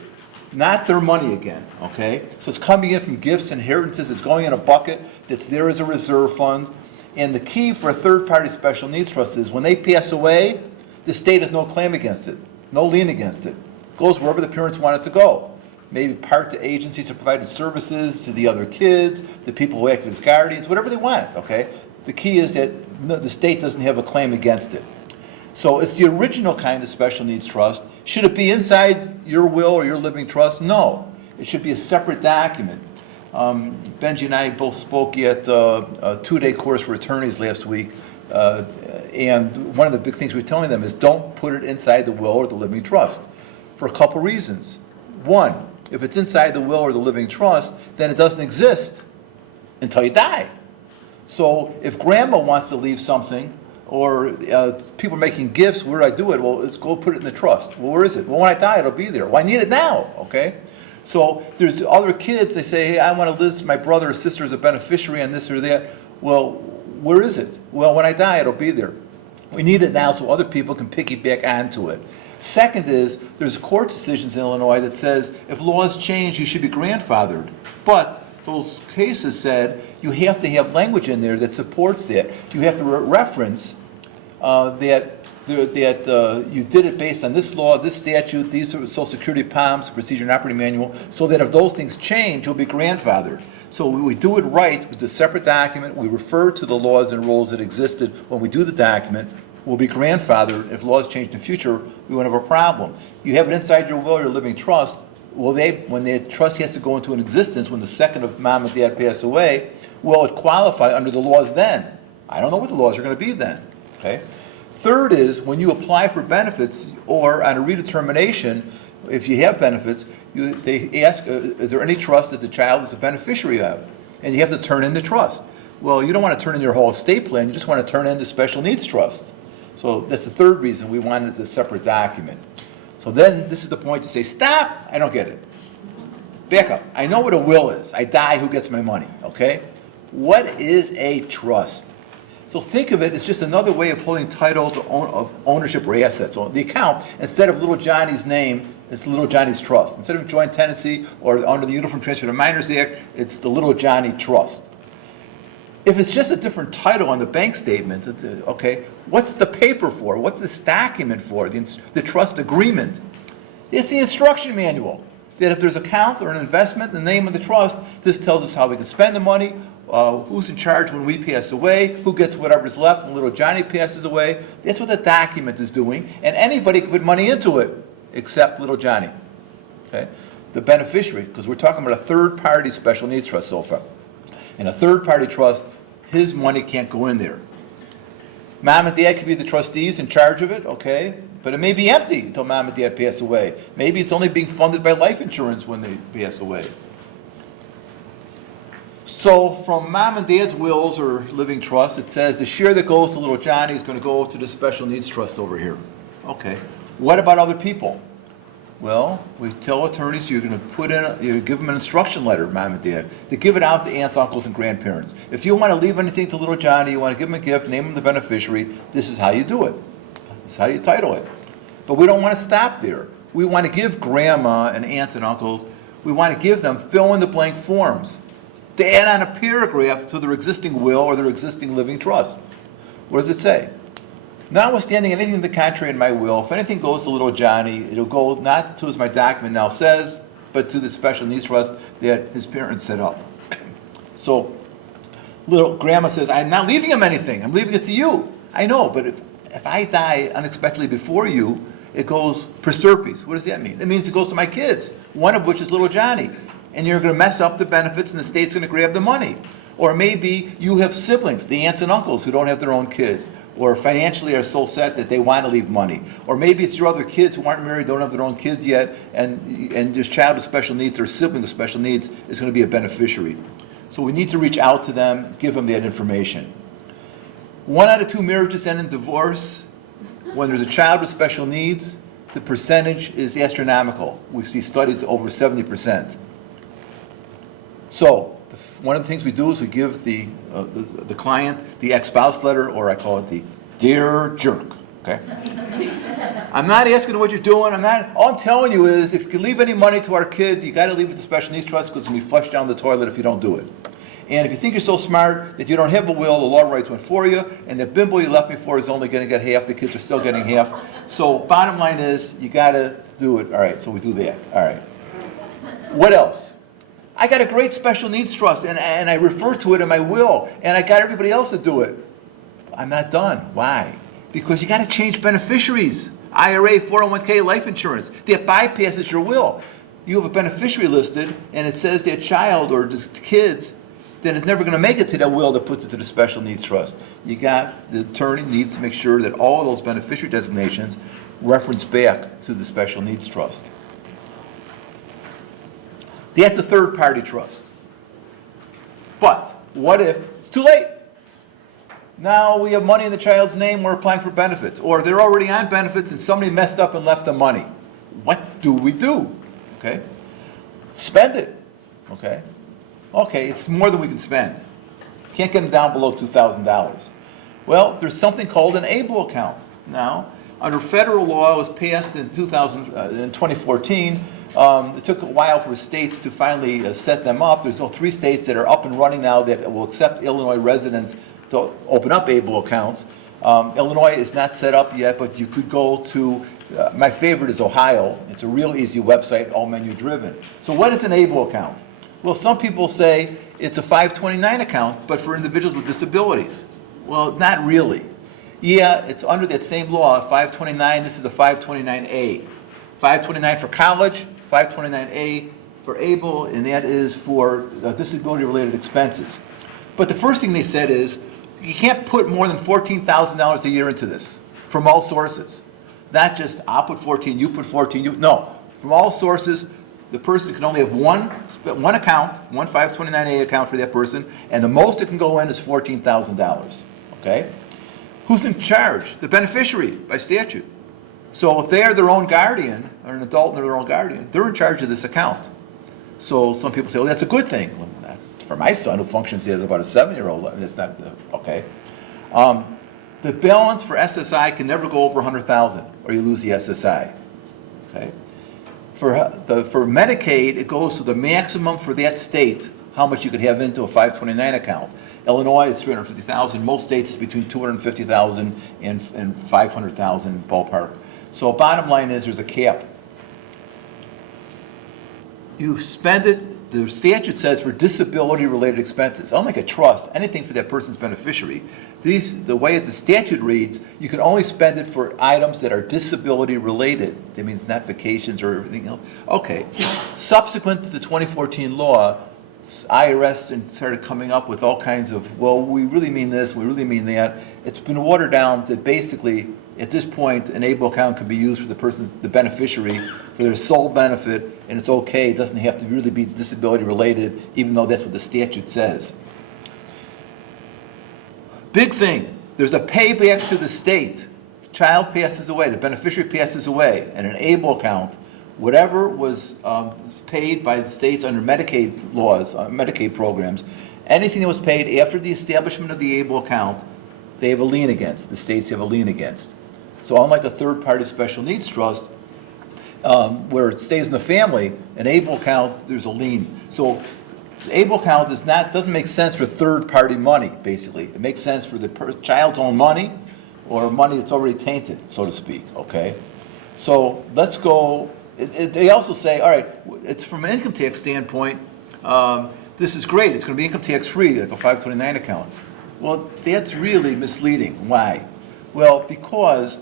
Not their money again, okay? So it's coming in from gifts, inheritances, it's going in a bucket that's there as a reserve fund. And the key for a third-party special needs trust is when they pass away, the state has no claim against it, no lien against it. It goes wherever the parents want it to go. Maybe part to agencies who provided services to the other kids, the people who acted as guardians, whatever they want, okay? The key is that the state doesn't have a claim against it. So it's the original kind of special needs trust. Should it be inside your will or your living trust? No. It should be a separate document. Benji and I both spoke at a two-day course for attorneys last week, and one of the big things we're telling them is don't put it inside the will or the living trust for a couple reasons. One, if it's inside the will or the living trust, then it doesn't exist until you die. So if grandma wants to leave something, or people are making gifts, where do I do it? Well, let's go put it in the trust. Well, where is it? Well, when I die, it'll be there. Well, I need it now, okay? So there's other kids, they say, hey, I want to list my brother or sister as a beneficiary on this or that. Well, where is it? Well, when I die, it'll be there. We need it now so other people can piggyback onto it. Second is, there's court decisions in Illinois that says if laws change, you should be grandfathered. But those cases said you have to have language in there that supports that. You have to reference that you did it based on this law, this statute, these are Social Security POMs, Procedure and Operating Manual, so that if those things change, you'll be grandfathered. So we do it right with a separate document. We refer to the laws and rules that existed when we do the document. We'll be grandfathered. If laws change in the future, we won't have a problem. You have it inside your will or your living trust. Well, when the trust has to go into an existence, when the second of mom and dad pass away, will it qualify under the laws then? I don't know what the laws are going to be then, okay? Third is, when you apply for benefits or on a redetermination, if you have benefits, they ask, is there any trust that the child is a beneficiary of? And you have to turn in the trust. Well, you don't want to turn in your whole estate plan, you just want to turn in the special needs trust. So that's the third reason we want it as a separate document. So then this is the point to say, stop, I don't get it. Back up. I know what a will is. I die, who gets my money, okay? What is a trust? So think of it as just another way of holding title to ownership or assets. On the account, instead of little Johnny's name, it's little Johnny's trust. Instead of joint tenancy or under the Uniform Transfer to Minors Act, it's the little Johnny trust. If it's just a different title on the bank statement, okay, what's the paper for? What's this document for? The trust agreement. It's the instruction manual. That if there's an account or an investment, the name of the trust, this tells us how we can spend the money, who's in charge when we pass away, who gets whatever's left when little Johnny passes away. That's what the document is doing, and anybody can put money into it except little Johnny. Okay? The beneficiary, because we're talking about a third-party special needs trust so far. In a third-party trust, his money can't go in there. Mom and dad can be the trustees in charge of it, okay? But it may be empty until mom and dad pass away. Maybe it's only being funded by life insurance when they pass away. So from mom and dad's wills or living trust, it says the share that goes to little Johnny is going to go to the special needs trust over here. Okay. What about other people? Well, we tell attorneys you're going to give them an instruction letter, mom and dad, to give it out to aunts, uncles, and grandparents. If you want to leave anything to little Johnny, you want to give him a gift, name him the beneficiary, this is how you do it. This is how you title it. But we don't want to stop there. We want to give grandma and aunts and uncles, we want to give them fill-in-the-blank forms to add on a paragraph to their existing will or their existing living trust. What does it say? Notwithstanding anything to the contrary in my will, if anything goes to little Johnny, it'll go not to, as my document now says, but to the special needs trust that his parents set up. So little grandma says, I'm not leaving him anything. I'm leaving it to you. I know, but if I die unexpectedly before you, it goes per serpes. What does that mean? It means it goes to my kids, one of which is little Johnny. And you're going to mess up the benefits and the state's going to grab the money. Or maybe you have siblings, the aunts and uncles who don't have their own kids, or financially are so set that they want to leave money. Or maybe it's your other kids who aren't married, don't have their own kids yet, and this child with special needs or sibling with special needs is going to be a beneficiary. So we need to reach out to them, give them that information. 1 out of 2 marriages end in divorce. When there's a child with special needs, the percentage is astronomical. We see studies over 70%. So one of the things we do is we give the client the ex-spouse letter, or I call it the Dear Jerk, okay? I'm not asking what you're doing. All I'm telling you is if you can leave any money to our kid, you got to leave it to special needs trust because it's going to be flushed down the toilet if you don't do it. And if you think you're so smart that you don't have a will, the law writes one for you, and the bimbo you left me for is only going to get half, the kids are still getting half. So bottom line is, you got to do it. All right, so we do that. All right. What else? I got a great special needs trust, and I refer to it in my will, and I got everybody else to do it. I'm not done. Why? Because you got to change beneficiaries. IRA, 401k, life insurance. That bypasses your will. You have a beneficiary listed, and it says that child or the kids, then it's never going to make it to that will that puts it to the special needs trust. The attorney needs to make sure that all of those beneficiary designations reference back to the special needs trust. That's a third-party trust. But what if it's too late? Now we have money in the child's name, we're applying for benefits. Or they're already on benefits and somebody messed up and left them money. What do we do? Okay? Spend it. Okay? Okay, it's more than we can spend. Can't get them down below $2,000. Well, there's something called an ABLE account. Now, under federal law, it was passed in 2014. It took a while for states to finally set them up. There's 3 states that are up and running now that will accept Illinois residents to open up ABLE accounts. Illinois is not set up yet, but you could go to, my favorite is Ohio. It's a real easy website, all menu driven. So what is an ABLE account? Well, some people say it's a 529 account, but for individuals with disabilities. Well, not really. Yeah, it's under that same law, 529, this is a 529A. 529 for college, 529A for ABLE, and that is for disability-related expenses. But the first thing they said is, you can't put more than $14,000 a year into this, from all sources. It's not just, I'll put 14, you put 14, no. From all sources, the person can only have one account, one 529A account for that person, and the most it can go in is $14,000, okay? Who's in charge? The beneficiary, by statute. So if they are their own guardian, or an adult and their own guardian, they're in charge of this account. So some people say, well, that's a good thing. Well, for my son, who functions as about a 7-year-old, that's not, okay. The balance for SSI can never go over $100,000, or you lose the SSI, okay? For Medicaid, it goes to the maximum for that state, how much you could have into a 529 account. Illinois is $350,000. Most states is between $250,000 and $500,000 ballpark. So bottom line is there's a cap. You spend it, the statute says for disability-related expenses. Unlike a trust, anything for that person's beneficiary, the way the statute reads, you can only spend it for items that are disability-related. That means not vacations or everything else. Okay. Subsequent to the 2014 law, IRS started coming up with all kinds of, well, we really mean this, we really mean that. It's been watered down that basically, at this point, an ABLE account can be used for the beneficiary, for their sole benefit, and it's okay. It doesn't have to really be disability-related, even though that's what the statute says. Big thing, there's a payback to the state. Child passes away, the beneficiary passes away, and an ABLE account, whatever was paid by the states under Medicaid laws, Medicaid programs, anything that was paid after the establishment of the ABLE account, they have a lien against, the states have a lien against. So unlike a third-party special needs trust, where it stays in the family, an ABLE account, there's a lien. So the ABLE account doesn't make sense for third-party money, basically. It makes sense for the child's own money or money that's already tainted, so to speak, okay? So let's go, they also say, all right, it's from an income tax standpoint, this is great, it's going to be income tax free, like a 529 account. Well, that's really misleading. Why? Well, because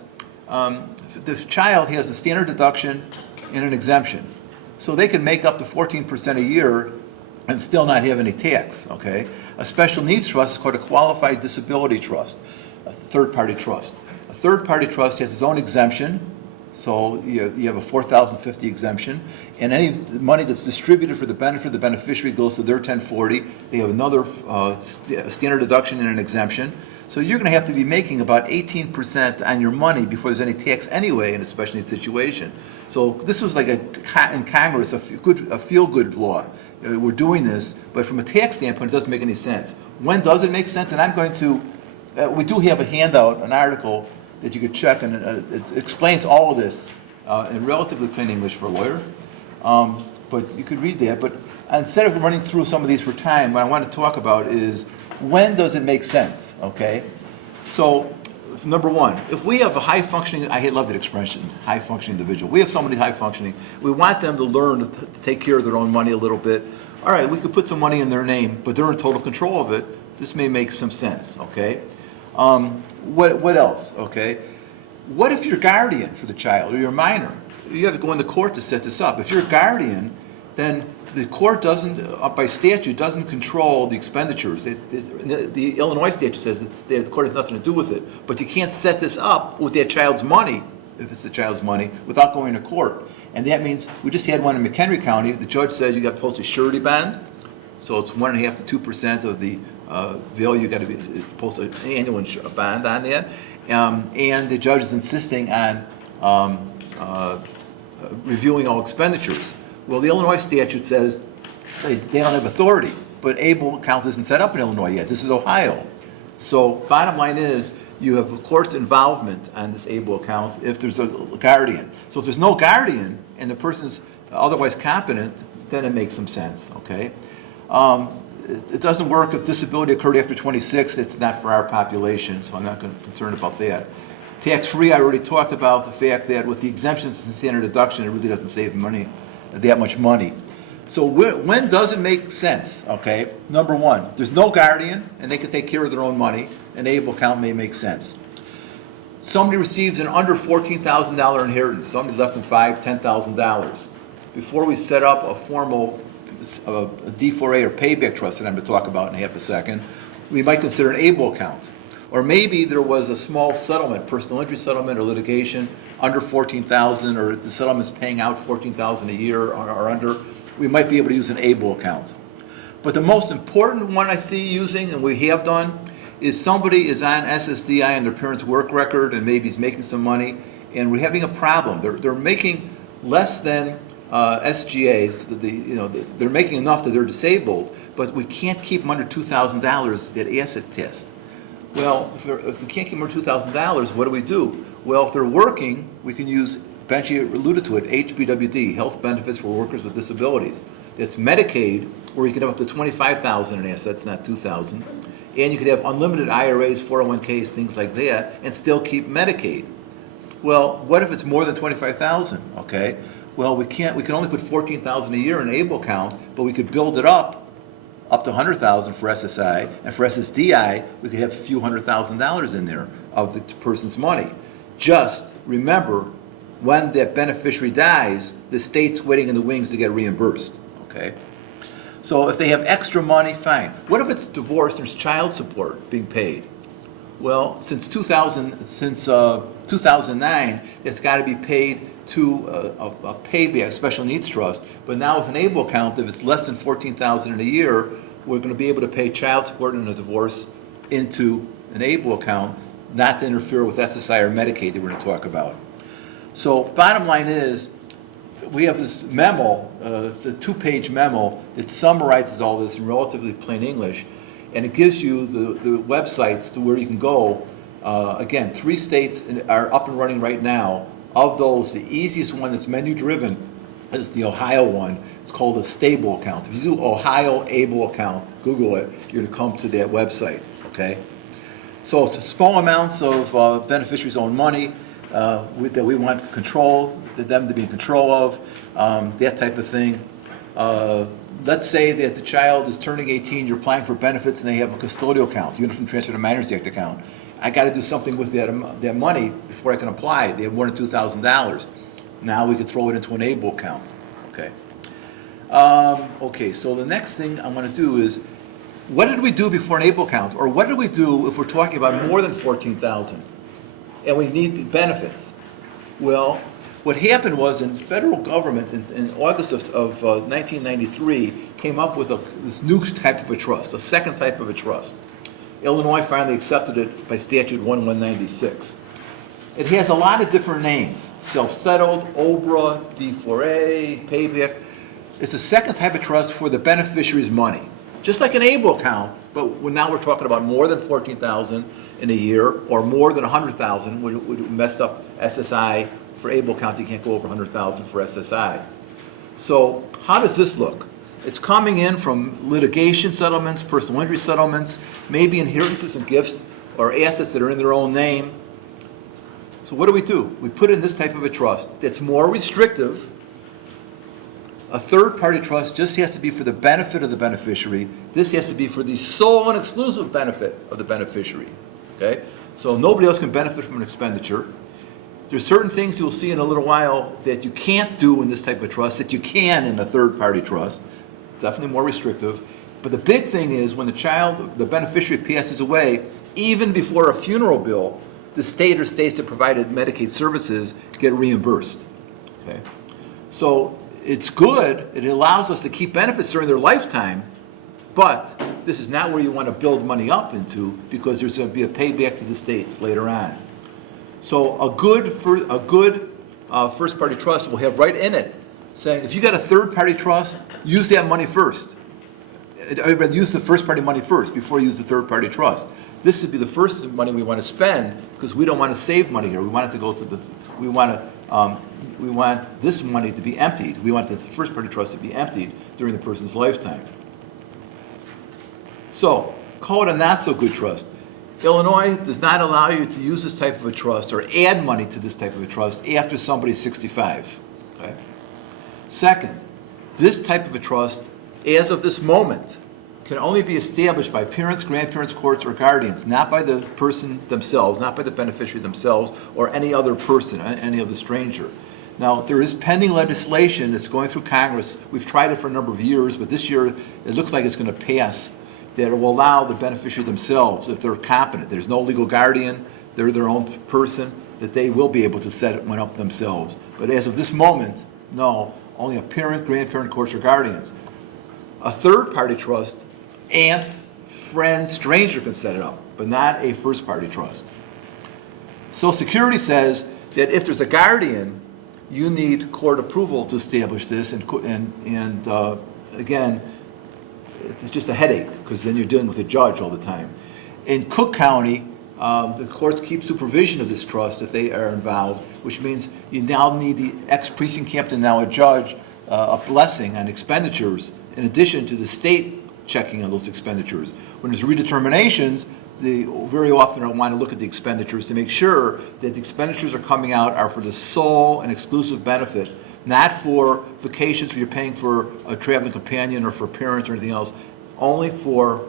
this child has a standard deduction and an exemption. So they can make up to 14% a year and still not have any tax, okay? A special needs trust is called a qualified disability trust, a third-party trust. A third-party trust has its own exemption, so you have a 4,050 exemption, and any money that's distributed for the benefit of the beneficiary goes to their 1040. They have another standard deduction and an exemption. So you're going to have to be making about 18% on your money before there's any tax anyway in a special needs situation. So this was like in Congress, a feel-good law. We're doing this, but from a tax standpoint, it doesn't make any sense. When does it make sense? And I'm going to, we do have a handout, an article that you could check, and it explains all of this in relatively plain English for a lawyer. But you could read that. But instead of running through some of these for time, what I want to talk about is when does it make sense, okay? So, number one, if we have a high-functioning, I love that expression, high-functioning individual. We have somebody high-functioning. We want them to learn to take care of their own money a little bit. All right, we could put some money in their name, but they're in total control of it. This may make some sense, okay? What else, okay? What if you're guardian for the child or you're a minor? You have to go into court to set this up. If you're a guardian, then the court doesn't, by statute, doesn't control the expenditures. The Illinois statute says that the court has nothing to do with it. But you can't set this up with that child's money, if it's the child's money, without going to court. And that means, we just had one in McHenry County. The judge said you got to post a surety bond. So it's 1.5% to 2% of the value. You got to post an annual bond on that. And the judge is insisting on reviewing all expenditures. Well, the Illinois statute says they don't have authority, but ABLE account isn't set up in Illinois yet. This is Ohio. So bottom line is you have a court's involvement on this ABLE account if there's a guardian. So if there's no guardian and the person's otherwise competent, then it makes some sense, okay? It doesn't work if disability occurred after 26. It's not for our population, so I'm not concerned about that. Tax-free, I already talked about the fact that with the exemptions and standard deduction, it really doesn't save money, that much money. So when does it make sense, okay? Number one, there's no guardian, and they can take care of their own money. An ABLE account may make sense. Somebody receives an under $14,000 inheritance. Somebody left them $5,000, $10,000. Before we set up a formal a D4A or payback trust that I'm going to talk about in half a second, we might consider an ABLE account. Or maybe there was a small settlement, personal injury settlement or litigation, under $14,000, or the settlement's paying out $14,000 a year or under. We might be able to use an ABLE account. But the most important one I see using, and we have done, is somebody is on SSDI on their parents' work record and maybe is making some money, and we're having a problem. They're making less than SGAs. They're making enough that they're disabled, but we can't keep them under $2,000 that asset test. Well, if we can't keep them under $2,000, what do? Well, if they're working, we can use, Benji alluded to it, HBWD, Health Benefits for Workers with Disabilities. It's Medicaid, where you can have up to $25,000 in assets, not $2,000. And you could have unlimited IRAs, 401ks, things like that, and still keep Medicaid. Well, what if it's more than $25,000? Okay. Well, we can only put $14,000 a year in an ABLE account, but we could build it up to $100,000 for SSI, and for SSDI, we could have a few $100,000 in there of the person's money. Just remember, when that beneficiary dies, the state's waiting in the wings to get reimbursed, okay? So if they have extra money, fine. What if it's divorce, there's child support being paid? Well, since 2009, it's got to be paid to a payback, special needs trust. But now with an ABLE account, if it's less than $14,000 in a year, we're going to be able to pay child support in a divorce into an ABLE account, not to interfere with SSI or Medicaid that we're going to talk about. So bottom line is, we have this memo, it's a 2-page memo that summarizes all this in relatively plain English, and it gives you the websites to where you can go. Again, 3 states are up and running right now. Of those, the easiest one that's menu-driven is the Ohio one. It's called a stable account. If you do Ohio ABLE account, Google it, you're going to come to that website, okay? So it's small amounts of beneficiaries' own money that we want control, them to be in control of, that type of thing. Let's say that the child is turning 18, you're applying for benefits, and they have a custodial account, Uniform Transfer to Minors Act account. I got to do something with that money before I can apply. They have more than $2,000. Now we could throw it into an ABLE account. Okay. Okay, so the next thing I want to do is, what did we do before an ABLE account? Or what did we do if we're talking about more than 14,000 and we need the benefits? Well, what happened was in federal government in August of 1993 came up with this new type of a trust, a second type of a trust. Illinois finally accepted it by statute 1196. It has a lot of different names: self-settled, OBRA, D4A, payback. It's a second type of trust for the beneficiary's money. Just like an ABLE account, but now we're talking about more than 14,000 in a year, or more than 100,000, we messed up SSI. For ABLE account, you can't go over 100,000 for SSI. So how does this look? It's coming in from litigation settlements, personal injury settlements, maybe inheritances and gifts, or assets that are in their own name. So what do? We put in this type of a trust that's more restrictive. A third-party trust just has to be for the benefit of the beneficiary. This has to be for the sole and exclusive benefit of the beneficiary. Okay? So nobody else can benefit from an expenditure. There's certain things you'll see in a little while that you can't do in this type of trust that you can in a third-party trust. Definitely more restrictive. But the big thing is when the beneficiary passes away, even before a funeral bill, the state or states that provided Medicaid services get reimbursed. Okay? So it's good. It allows us to keep benefits during their lifetime, but this is not where you want to build money up into, because there's going to be a payback to the states later on. So a good first-party trust will have right in it saying, if you got a third-party trust, use that money first. I'd rather use the first-party money first before you use the third-party trust. This would be the first money we want to spend, because we don't want to save money here. We want it to go to the. We want this money to be emptied. We want the first-party trust to be emptied during the person's lifetime. So call it a not-so-good trust. Illinois does not allow you to use this type of a trust or add money to this type of a trust after somebody's 65. Okay? Second, this type of a trust, as of this moment, can only be established by parents, grandparents, courts, or guardians, not by the person themselves, not by the beneficiary themselves, or any other person, any other stranger. Now, there is pending legislation that's going through Congress. We've tried it for a number of years, but this year it looks like it's going to pass, that it will allow the beneficiary themselves, if they're competent, there's no legal guardian, they're their own person, that they will be able to set one up themselves. But as of this moment, no, only a parent, grandparent, courts, or guardians. A third-party trust, aunt, friend, stranger can set it up, but not a first-party trust. Social Security says that if there's a guardian, you need court approval to establish this, and again, it's just a headache, because then you're dealing with a judge all the time. In Cook County, the courts keep supervision of this trust if they are involved, which means you now need the ex-precinct captain, now a judge, a blessing on expenditures, in addition to the state checking on those expenditures. When there's redeterminations, they very often want to look at the expenditures to make sure that the expenditures are coming out are for the sole and exclusive benefit, not for vacations where you're paying for a traveling companion or for parents or anything else, only for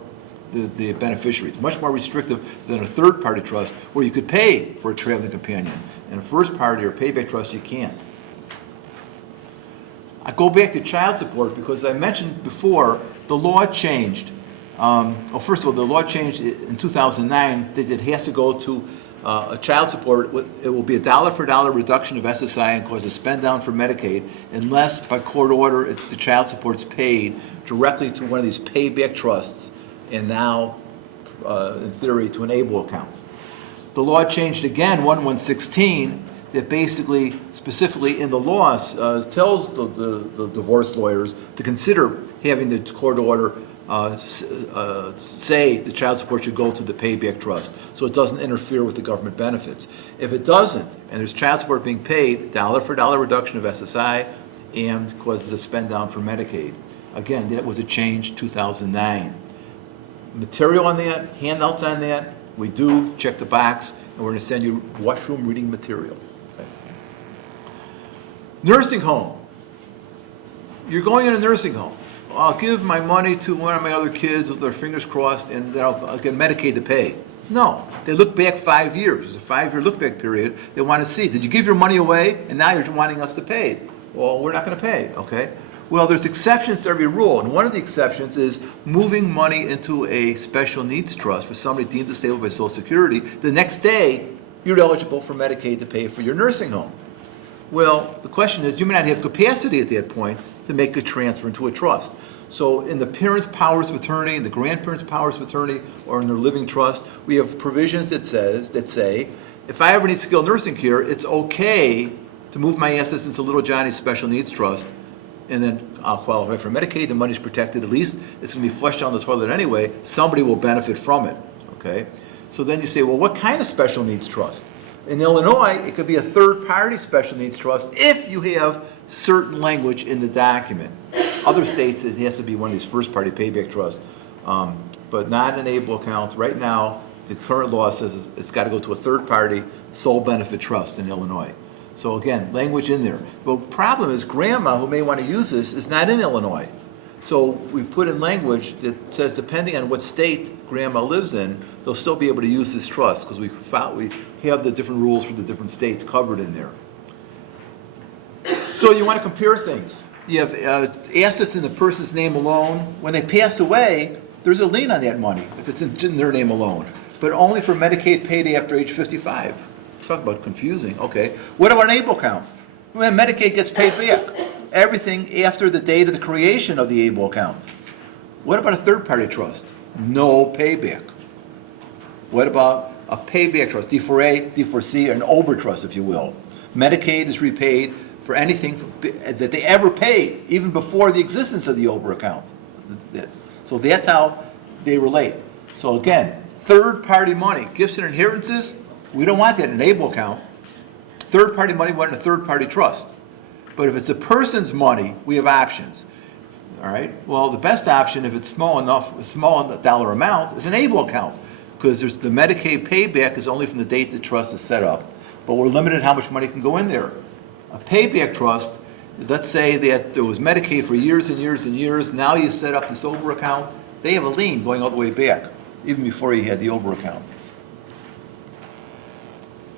the beneficiaries. Much more restrictive than a third-party trust where you could pay for a traveling companion. In a first-party or payback trust, you can't. I go back to child support because I mentioned before the law changed. First of all, the law changed in 2009 that it has to go to a child support. It will be a dollar-for-dollar reduction of SSI and cause a spend down for Medicaid unless by court order the child support's paid directly to one of these payback trusts and now, in theory, to an ABLE account. The law changed again, 1116, that basically, specifically in the laws, tells the divorce lawyers to consider having the court order say the child support should go to the payback trust, so it doesn't interfere with the government benefits. If it doesn't, and there's child support being paid, dollar-for-dollar reduction of SSI, and causes a spend down for Medicaid. Again, that was a change 2009. Material on that, handouts on that, we do check the box, and we're going to send you washroom reading material. Okay. Nursing home. You're going in a nursing home. I'll give my money to one of my other kids with their fingers crossed, and then I'll get Medicaid to pay. No, they look back 5 years. There's a 5-year look-back period. They want to see, did you give your money away, and now you're wanting us to pay? Well, we're not going to pay, okay? Well, there's exceptions to every rule, and one of the exceptions is moving money into a special needs trust for somebody deemed disabled by Social Security. The next day, you're eligible for Medicaid to pay for your nursing home. Well, the question is, you may not have capacity at that point to make a transfer into a trust. So in the parents' powers of attorney, in the grandparents' powers of attorney, or in their living trust, we have provisions that say, if I ever need skilled nursing care, it's okay to move my assets into Little Johnny's Special Needs Trust, and then I'll qualify for Medicaid, the money's protected, at least it's gonna be flushed down the toilet anyway, somebody will benefit from it, okay? So then you say, well, what kind of special needs trust? In Illinois, it could be a third-party special needs trust if you have certain language in the document. Other states, it has to be one of these first-party payback trusts, but not an able account. Right now, the current law says it's got to go to a third-party sole benefit trust in Illinois. So again, language in there. But the problem is grandma, who may want to use this, is not in Illinois. So we put in language that says depending on what state grandma lives in, they'll still be able to use this trust because we have the different rules for the different states covered in there. So you want to compare things. You have assets in the person's name alone. When they pass away, there's a lien on that money if it's in their name alone, but only for Medicaid paid after age 55. Talk about confusing. Okay. What about an ABLE account? When Medicaid gets paid back, everything after the date of the creation of the ABLE account. What about a third-party trust? No payback. What about a payback trust, D4A, D4C, or an OBRA trust, if you will? Medicaid is repaid for anything that they ever paid, even before the existence of the OBRA account. So that's how they relate. So again, third-party money, gifts and inheritances, we don't want that in an ABLE account. Third-party money, we want in a third-party trust. But if it's a person's money, we have options. All right? Well, the best option, if it's small enough, a small dollar amount, is an ABLE account, because there's the Medicaid payback is only from the date the trust is set up. But we're limited how much money can go in there. A payback trust, let's say that there was Medicaid for years and years and years, now you set up this OBRA account, they have a lien going all the way back, even before you had the OBRA account.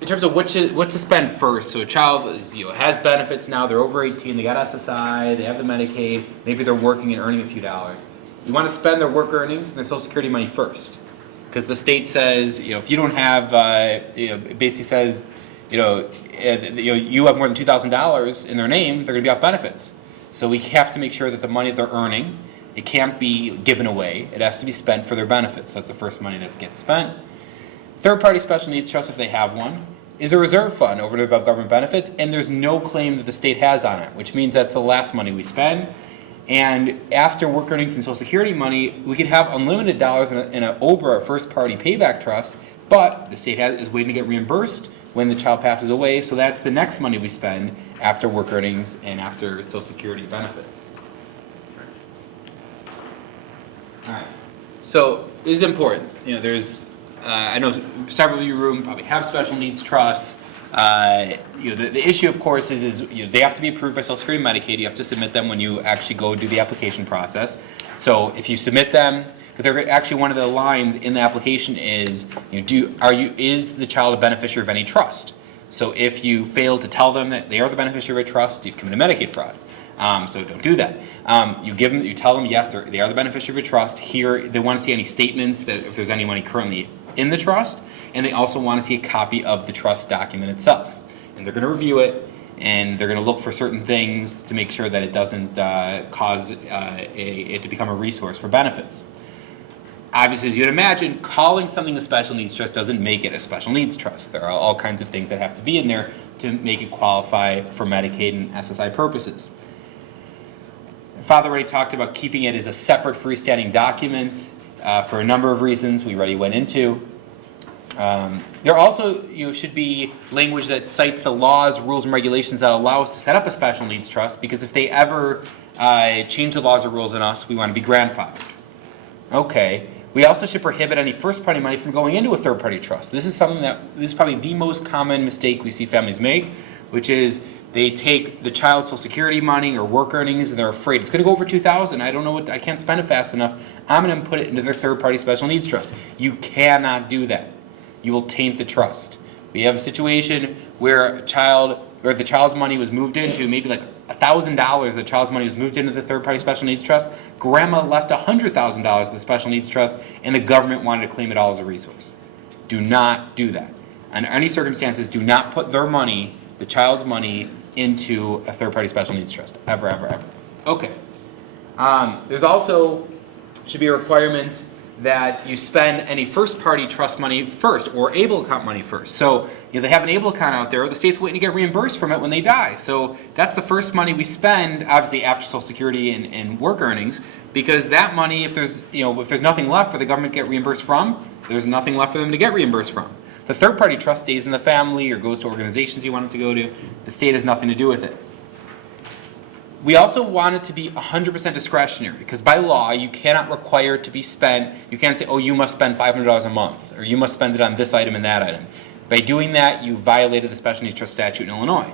In terms of what to spend first, so a child is, has benefits now, they're over 18, they got SSI, they have the Medicaid, maybe they're working and earning a few dollars. You want to spend their work earnings and their Social Security money first. Because the state says, if you don't have, it basically says, you have more than $2,000 in their name, they're going to be off benefits. So we have to make sure that the money they're earning, it can't be given away. It has to be spent for their benefits. That's the first money that gets spent. Third-party special needs trust, if they have one, is a reserve fund over and above government benefits, and there's no claim that the state has on it, which means that's the last money we spend. And after work earnings and Social Security money, we could have unlimited dollars in an OBRA, a first-party payback trust, but the state is waiting to get reimbursed when the child passes away, so that's the next money we spend after work earnings and after Social Security benefits. All right. So this is important. There's, I know several of you in the room probably have special needs trusts. The issue, of course, is they have to be approved by Social Security and Medicaid. You have to submit them when you actually go do the application process. So if you submit them, they're actually one of the lines in the application is, is the child a beneficiary of any trust? So if you fail to tell them that they are the beneficiary of a trust, you've committed Medicaid fraud. So don't do that. You tell them yes, they are the beneficiary of a trust. Here, they want to see any statements that if there's any money currently in the trust, and they also want to see a copy of the trust document itself. And they're going to review it, and they're going to look for certain things to make sure that it doesn't cause it to become a resource for benefits. Obviously, as you'd imagine, calling something a special needs trust doesn't make it a special needs trust. There are all kinds of things that have to be in there to make it qualify for Medicaid and SSI purposes. Father already talked about keeping it as a separate freestanding document for a number of reasons we already went into. There also should be language that cites the laws, rules, and regulations that allow us to set up a special needs trust, because if they ever change the laws or rules on us, we want to be grandfathered. Okay. We also should prohibit any first-party money from going into a third-party trust. This is probably the most common mistake we see families make, which is they take the child's Social Security money or work earnings and they're afraid it's going to go over $2,000. I don't know I can't spend it fast enough. I'm going to put it into their third-party special needs trust. You cannot do that. You will taint the trust. We have a situation where the child's money was moved into maybe like $1,000 of the child's money was moved into the third-party special needs trust, grandma left $100,000 to the special needs trust, and the government wanted to claim it all as a resource. Do not do that. Under any circumstances, do not put their money, the child's money, into a third-party special needs trust. Ever, ever, ever. Okay. There's also, should be a requirement that you spend any first-party trust money first, or ABLE account money first. So, they have an ABLE account out there, the state's waiting to get reimbursed from it when they die. So that's the first money we spend, obviously after Social Security and work earnings, because that money, if there's nothing left for the government to get reimbursed from, there's nothing left for them to get reimbursed from. The third-party trust stays in the family or goes to organizations you want it to go to. The state has nothing to do with it. We also want it to be 100% discretionary, because by law, you cannot require it to be spent. You can't say, oh, you must spend $500 a month, or you must spend it on this item and that item. By doing that, you violated the Special Needs Trust statute in Illinois.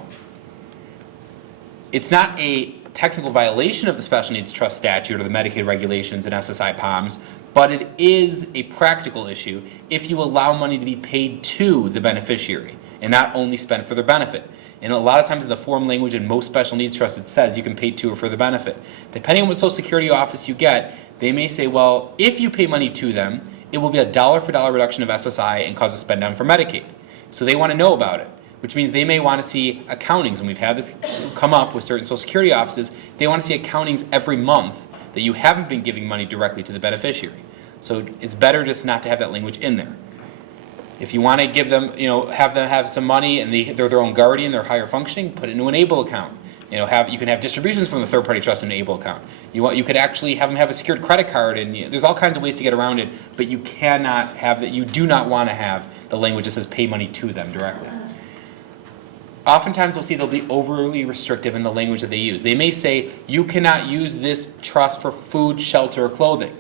It's not a technical violation of the Special Needs Trust statute or the Medicaid regulations and SSI POMs, but it is a practical issue if you allow money to be paid to the beneficiary and not only spent for their benefit. And a lot of times in the form language in most special needs trusts, it says you can pay to or for the benefit. Depending on what Social Security office you get, they may say, well, if you pay money to them, it will be a dollar-for-dollar reduction of SSI and cause a spend down for Medicaid. So they want to know about it, which means they may want to see accountings. And we've had this come up with certain Social Security offices. They want to see accountings every month that you haven't been giving money directly to the beneficiary. So it's better just not to have that language in there. If you want to give them, have them have some money and they're their own guardian, they're higher functioning, put it into an ABLE account. You can have distributions from the third-party trust in an ABLE account. You could actually have them have a secured credit card, and there's all kinds of ways to get around it. But you cannot have that. You do not want to have the language that says pay money to them directly. Oftentimes, we'll see they'll be overly restrictive in the language that they use. They may say you cannot use this trust for food, shelter, or clothing.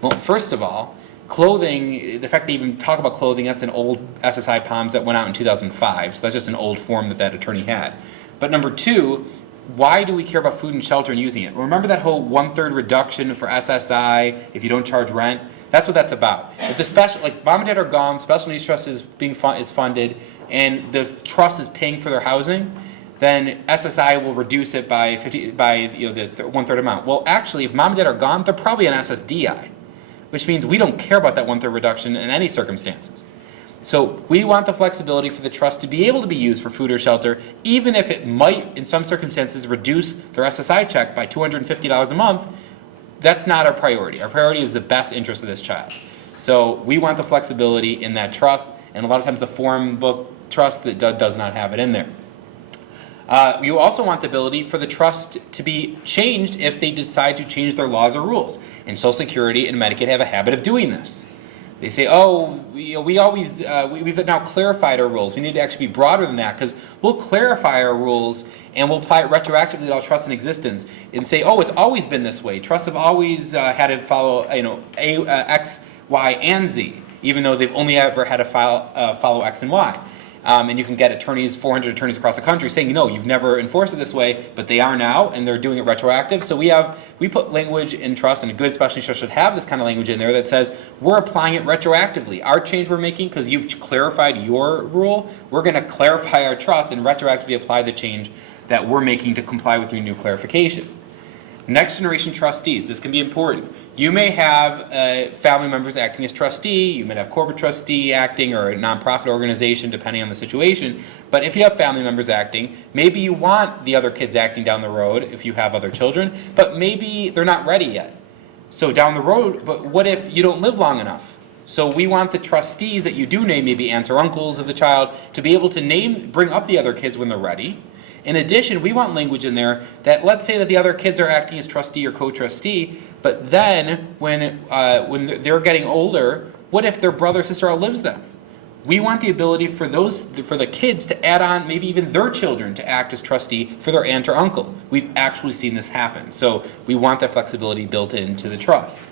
Well, first of all, clothing, the fact they even talk about clothing, that's an old SSI POMS that went out in 2005, so that's just an old form that attorney had. But number two, why do we care about food and shelter and using it? Remember that whole 1/3 reduction for SSI if you don't charge rent? That's what that's about. If the special, like mom and dad are gone, special needs trust is funded, and the trust is paying for their housing, then SSI will reduce it by the 1/3 amount. Well, actually, if mom and dad are gone, they're probably on SSDI. Which means we don't care about that 1/3 reduction in any circumstances. So we want the flexibility for the trust to be able to be used for food or shelter, even if it might, in some circumstances, reduce their SSI check by $250 a month. That's not our priority. Our priority is the best interest of this child. So we want the flexibility in that trust, and a lot of times the form book trust that does not have it in there. You also want the ability for the trust to be changed if they decide to change their laws or rules. And Social Security and Medicaid have a habit of doing this. They say, oh, we've now clarified our rules. We need to actually be broader than that, because we'll clarify our rules and we'll apply it retroactively to all trusts in existence and say, oh, it's always been this way. Trusts have always had to follow X, Y, and Z, even though they've only ever had to follow X and Y. And you can get 400 attorneys across the country saying, no, you've never enforced it this way, but they are now, and they're doing it retroactive. So we put language in trust, and a good special needs trust should have this kind of language in there that says, we're applying it retroactively. Our change we're making, because you've clarified your rule, we're going to clarify our trust and retroactively apply the change that we're making to comply with your new clarification. Next generation trustees, this can be important. You may have family members acting as trustee, you might have corporate trustee acting, or a nonprofit organization, depending on the situation. But if you have family members acting, maybe you want the other kids acting down the road if you have other children, but maybe they're not ready yet. So down the road, but what if you don't live long enough? So we want the trustees that you do name, maybe aunts or uncles of the child, to be able to bring up the other kids when they're ready. In addition, we want language in there that, let's say that the other kids are acting as trustee or co-trustee, but then when they're getting older, what if their brother or sister outlives them? We want the ability for the kids to add on maybe even their children to act as trustee for their aunt or uncle. We've actually seen this happen. So we want that flexibility built into the trust.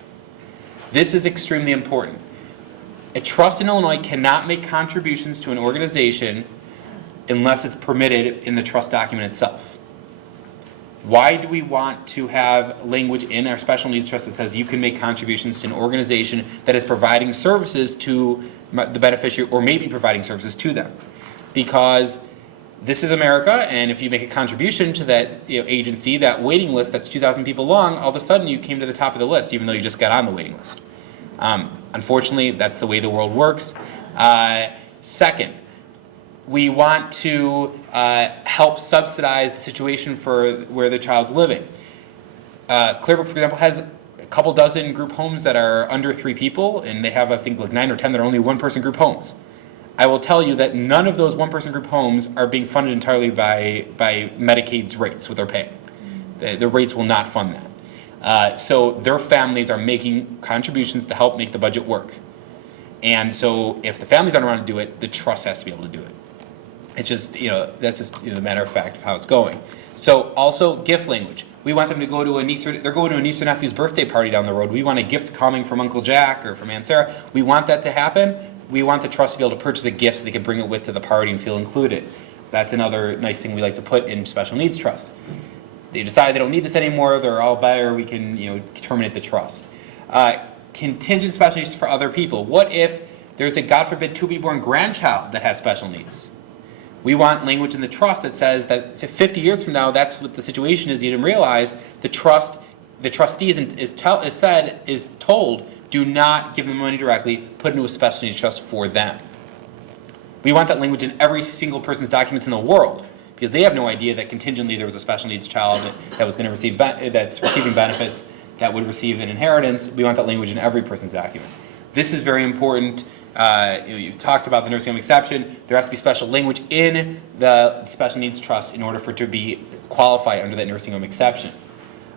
This is extremely important. A trust in Illinois cannot make contributions to an organization unless it's permitted in the trust document itself. Why do we want to have language in our special needs trust that says you can make contributions to an organization that is providing services to the beneficiary or maybe providing services to them? Because this is America, and if you make a contribution to that agency, that waiting list that's 2,000 people long, all of a sudden you came to the top of the list, even though you just got on the waiting list. Unfortunately, that's the way the world works. Second, we want to help subsidize the situation for where the child's living. Clearbrook, for example, has a couple dozen group homes that are under 3 people, and they have, I think, like 9 or 10 that are only one-person group homes. I will tell you that none of those one-person group homes are being funded entirely by Medicaid's rates, what they're paying. The rates will not fund that. So their families are making contributions to help make the budget work. And so if the families aren't around to do it, the trust has to be able to do it. It's just, that's just the matter of fact of how it's going. So also gift language. We want them to go to they're going to a niece or nephew's birthday party down the road. We want a gift coming from Uncle Jack or from Aunt Sarah. We want that to happen. We want the trust to be able to purchase a gift so they can bring it with to the party and feel included. So that's another nice thing we like to put in special needs trusts. They decide they don't need this anymore, they're all better, we can terminate the trust. Contingent special needs for other people. What if there's a, God forbid, to-be-born grandchild that has special needs? We want language in the trust that says that 50 years from now, that's what the situation is. You didn't realize the trustees is told, do not give them money directly, put into a special needs trust for them. We want that language in every single person's documents in the world, because they have no idea that contingently there was a special needs child that was going to receive that's receiving benefits that would receive an inheritance. We want that language in every person's document. This is very important. You've talked about the nursing home exception. There has to be special language in the special needs trust in order for it to be qualified under that nursing home exception.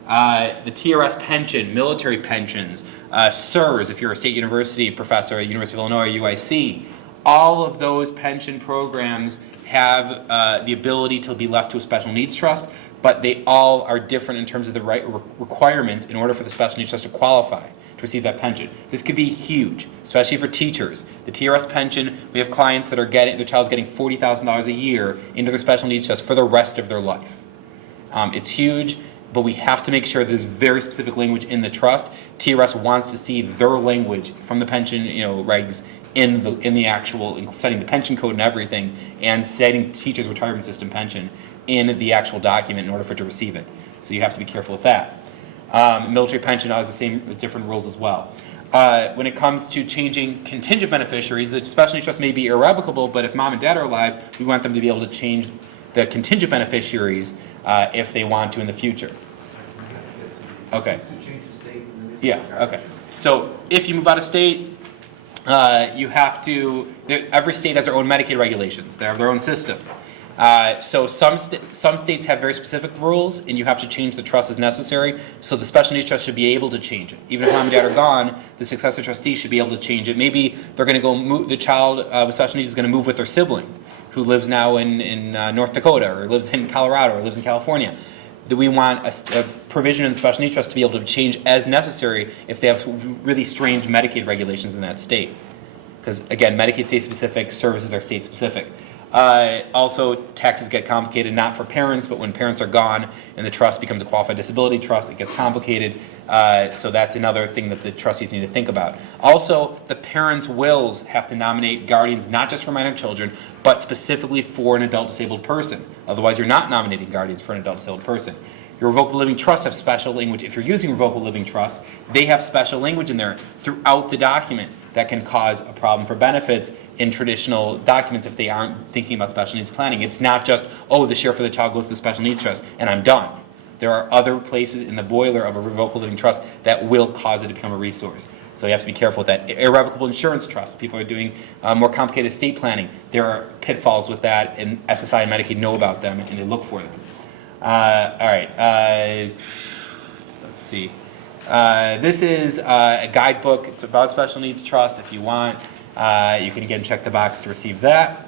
The TRS pension, military pensions, SIRS, if you're a state university professor at University of Illinois, UIC, all of those pension programs have the ability to be left to a special needs trust, but they all are different in terms of the right requirements in order for the special needs trust to qualify to receive that pension. This could be huge, especially for teachers. The TRS pension, we have clients that are their child's getting $40,000 a year into their special needs trust for the rest of their life. It's huge, but we have to make sure there's very specific language in the trust. TRS wants to see their language from the pension regs in the actual, setting the pension code and everything, and setting teachers' retirement system pension in the actual document in order for it to receive it. So you have to be careful with that. Military pension has the same different rules as well. When it comes to changing contingent beneficiaries, the special needs trust may be irrevocable, but if mom and dad are alive, we want them to be able to change the contingent beneficiaries if they want to in the future. Okay. To change the state. Yeah, okay. So if you move out of state, you have to, every state has their own Medicaid regulations. They have their own system. So some states have very specific rules, and you have to change the trust as necessary. So the special needs trust should be able to change it. Even if mom and dad are gone, the successor trustee should be able to change it. Maybe they're going to go move, the child with special needs is going to move with their sibling, who lives now in North Dakota, or lives in Colorado, or lives in California. That we want a provision in the special needs trust to be able to change as necessary if they have really strange Medicaid regulations in that state. Because again, Medicaid state specific, services are state specific. Also, taxes get complicated, not for parents, but when parents are gone and the trust becomes a qualified disability trust, it gets complicated. So that's another thing that the trustees need to think about. Also, the parents' wills have to nominate guardians not just for minor children, but specifically for an adult disabled person. Otherwise, you're not nominating guardians for an adult disabled person. Your revocable living trusts have special language. If you're using revocable living trusts, they have special language in there throughout the document that can cause a problem for benefits in traditional documents if they aren't thinking about special needs planning. It's not just, oh, the share for the child goes to the special needs trust and I'm done. There are other places in the boiler of a revocable living trust that will cause it to become a resource. So you have to be careful with that. Irrevocable insurance trusts, people are doing more complicated estate planning. There are pitfalls with that, and SSI and Medicaid know about them and they look for them. All right, let's see. This is a guidebook. It's about special needs trust. If you want, you can again check the box to receive that.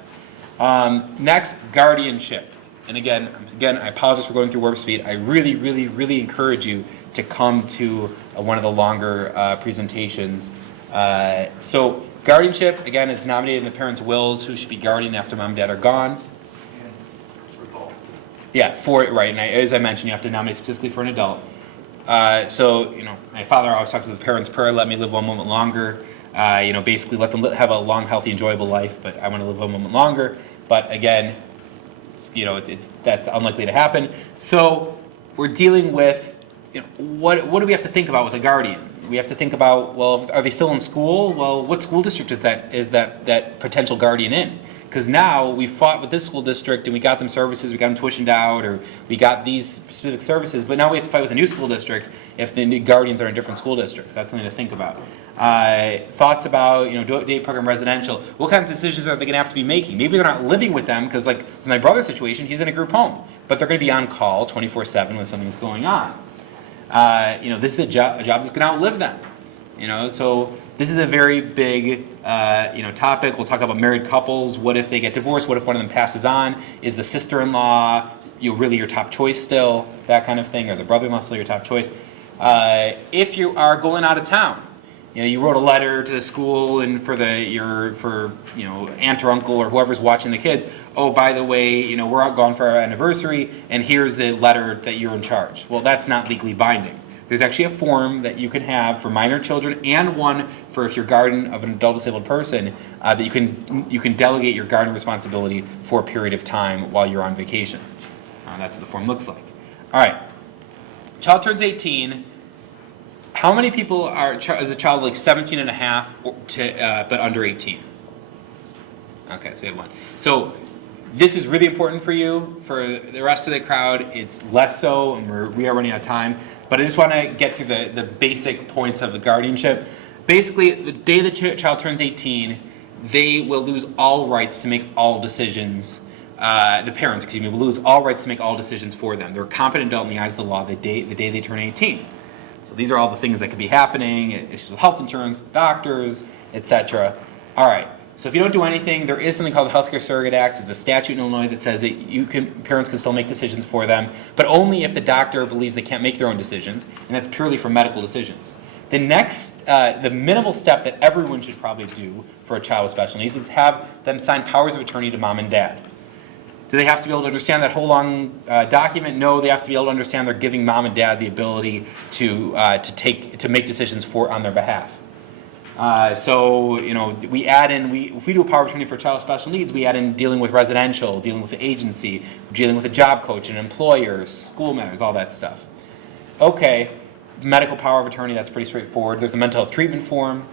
Next, guardianship. And again, I apologize for going through warp speed. I really, really, really encourage you to come to one of the longer presentations. So guardianship, again, is nominated in the parents' wills who should be guardian after mom and dad are gone. Yeah, right. And as I mentioned, you have to nominate specifically for an adult. So, my father always talks about the parents' prayer, let me live one moment longer. Basically let them have a long, healthy, enjoyable life, but I want to live one moment longer. But again, that's unlikely to happen. So we're dealing with, what do we have to think about with a guardian? We have to think about, well, are they still in school? Well, what school district is that potential guardian in? Because now we fought with this school district and we got them services, we got them tuitioned out, or we got these specific services, but now we have to fight with a new school district if the new guardians are in different school districts. That's something to think about. Thoughts about, day program residential. What kinds of decisions are they going to have to be making? Maybe they're not living with them because, like in my brother's situation, he's in a group home, but they're going to be on call 24/7 when something's going on. This is a job that's going to outlive them. So this is a very big, topic. We'll talk about married couples. What if they get divorced? What if one of them passes on? Is the sister-in-law, really your top choice still? That kind of thing, or the brother-in-law still your top choice? If you are going out of town, you wrote a letter to the school and for aunt or uncle or whoever's watching the kids. Oh, by the way, we're out gone for our anniversary, and here's the letter that you're in charge. Well, that's not legally binding. There's actually a form that you can have for minor children and one for if you're guardian of an adult disabled person that you can delegate your guardian responsibility for a period of time while you're on vacation. That's what the form looks like. All right, child turns 18. How many people is a child like 17 and a half but under 18? Okay, so we have one. So this is really important for you. For the rest of the crowd, it's less so, and we are running out of time. But I just want to get through the basic points of the guardianship. Basically, the day the child turns 18, they will lose all rights to make all decisions. The parents, will lose all rights to make all decisions for them. They're a competent adult in the eyes of the law the day they turn 18. So these are all the things that could be happening, issues with health insurance, doctors, etc. All right, so if you don't do anything, there is something called the Healthcare Surrogate Act. It's a statute in Illinois that says that parents can still make decisions for them, but only if the doctor believes they can't make their own decisions, and that's purely for medical decisions. The next, the minimal step that everyone should probably do for a child with special needs is have them sign powers of attorney to mom and dad. Do they have to be able to understand that whole long document? No, they have to be able to understand they're giving mom and dad the ability to make decisions on their behalf. We add in, if we do a power of attorney for a child with special needs, we add in dealing with residential, dealing with the agency, dealing with a job coach, an employer, school matters, all that stuff. Okay, medical power of attorney, that's pretty straightforward. There's a mental health treatment form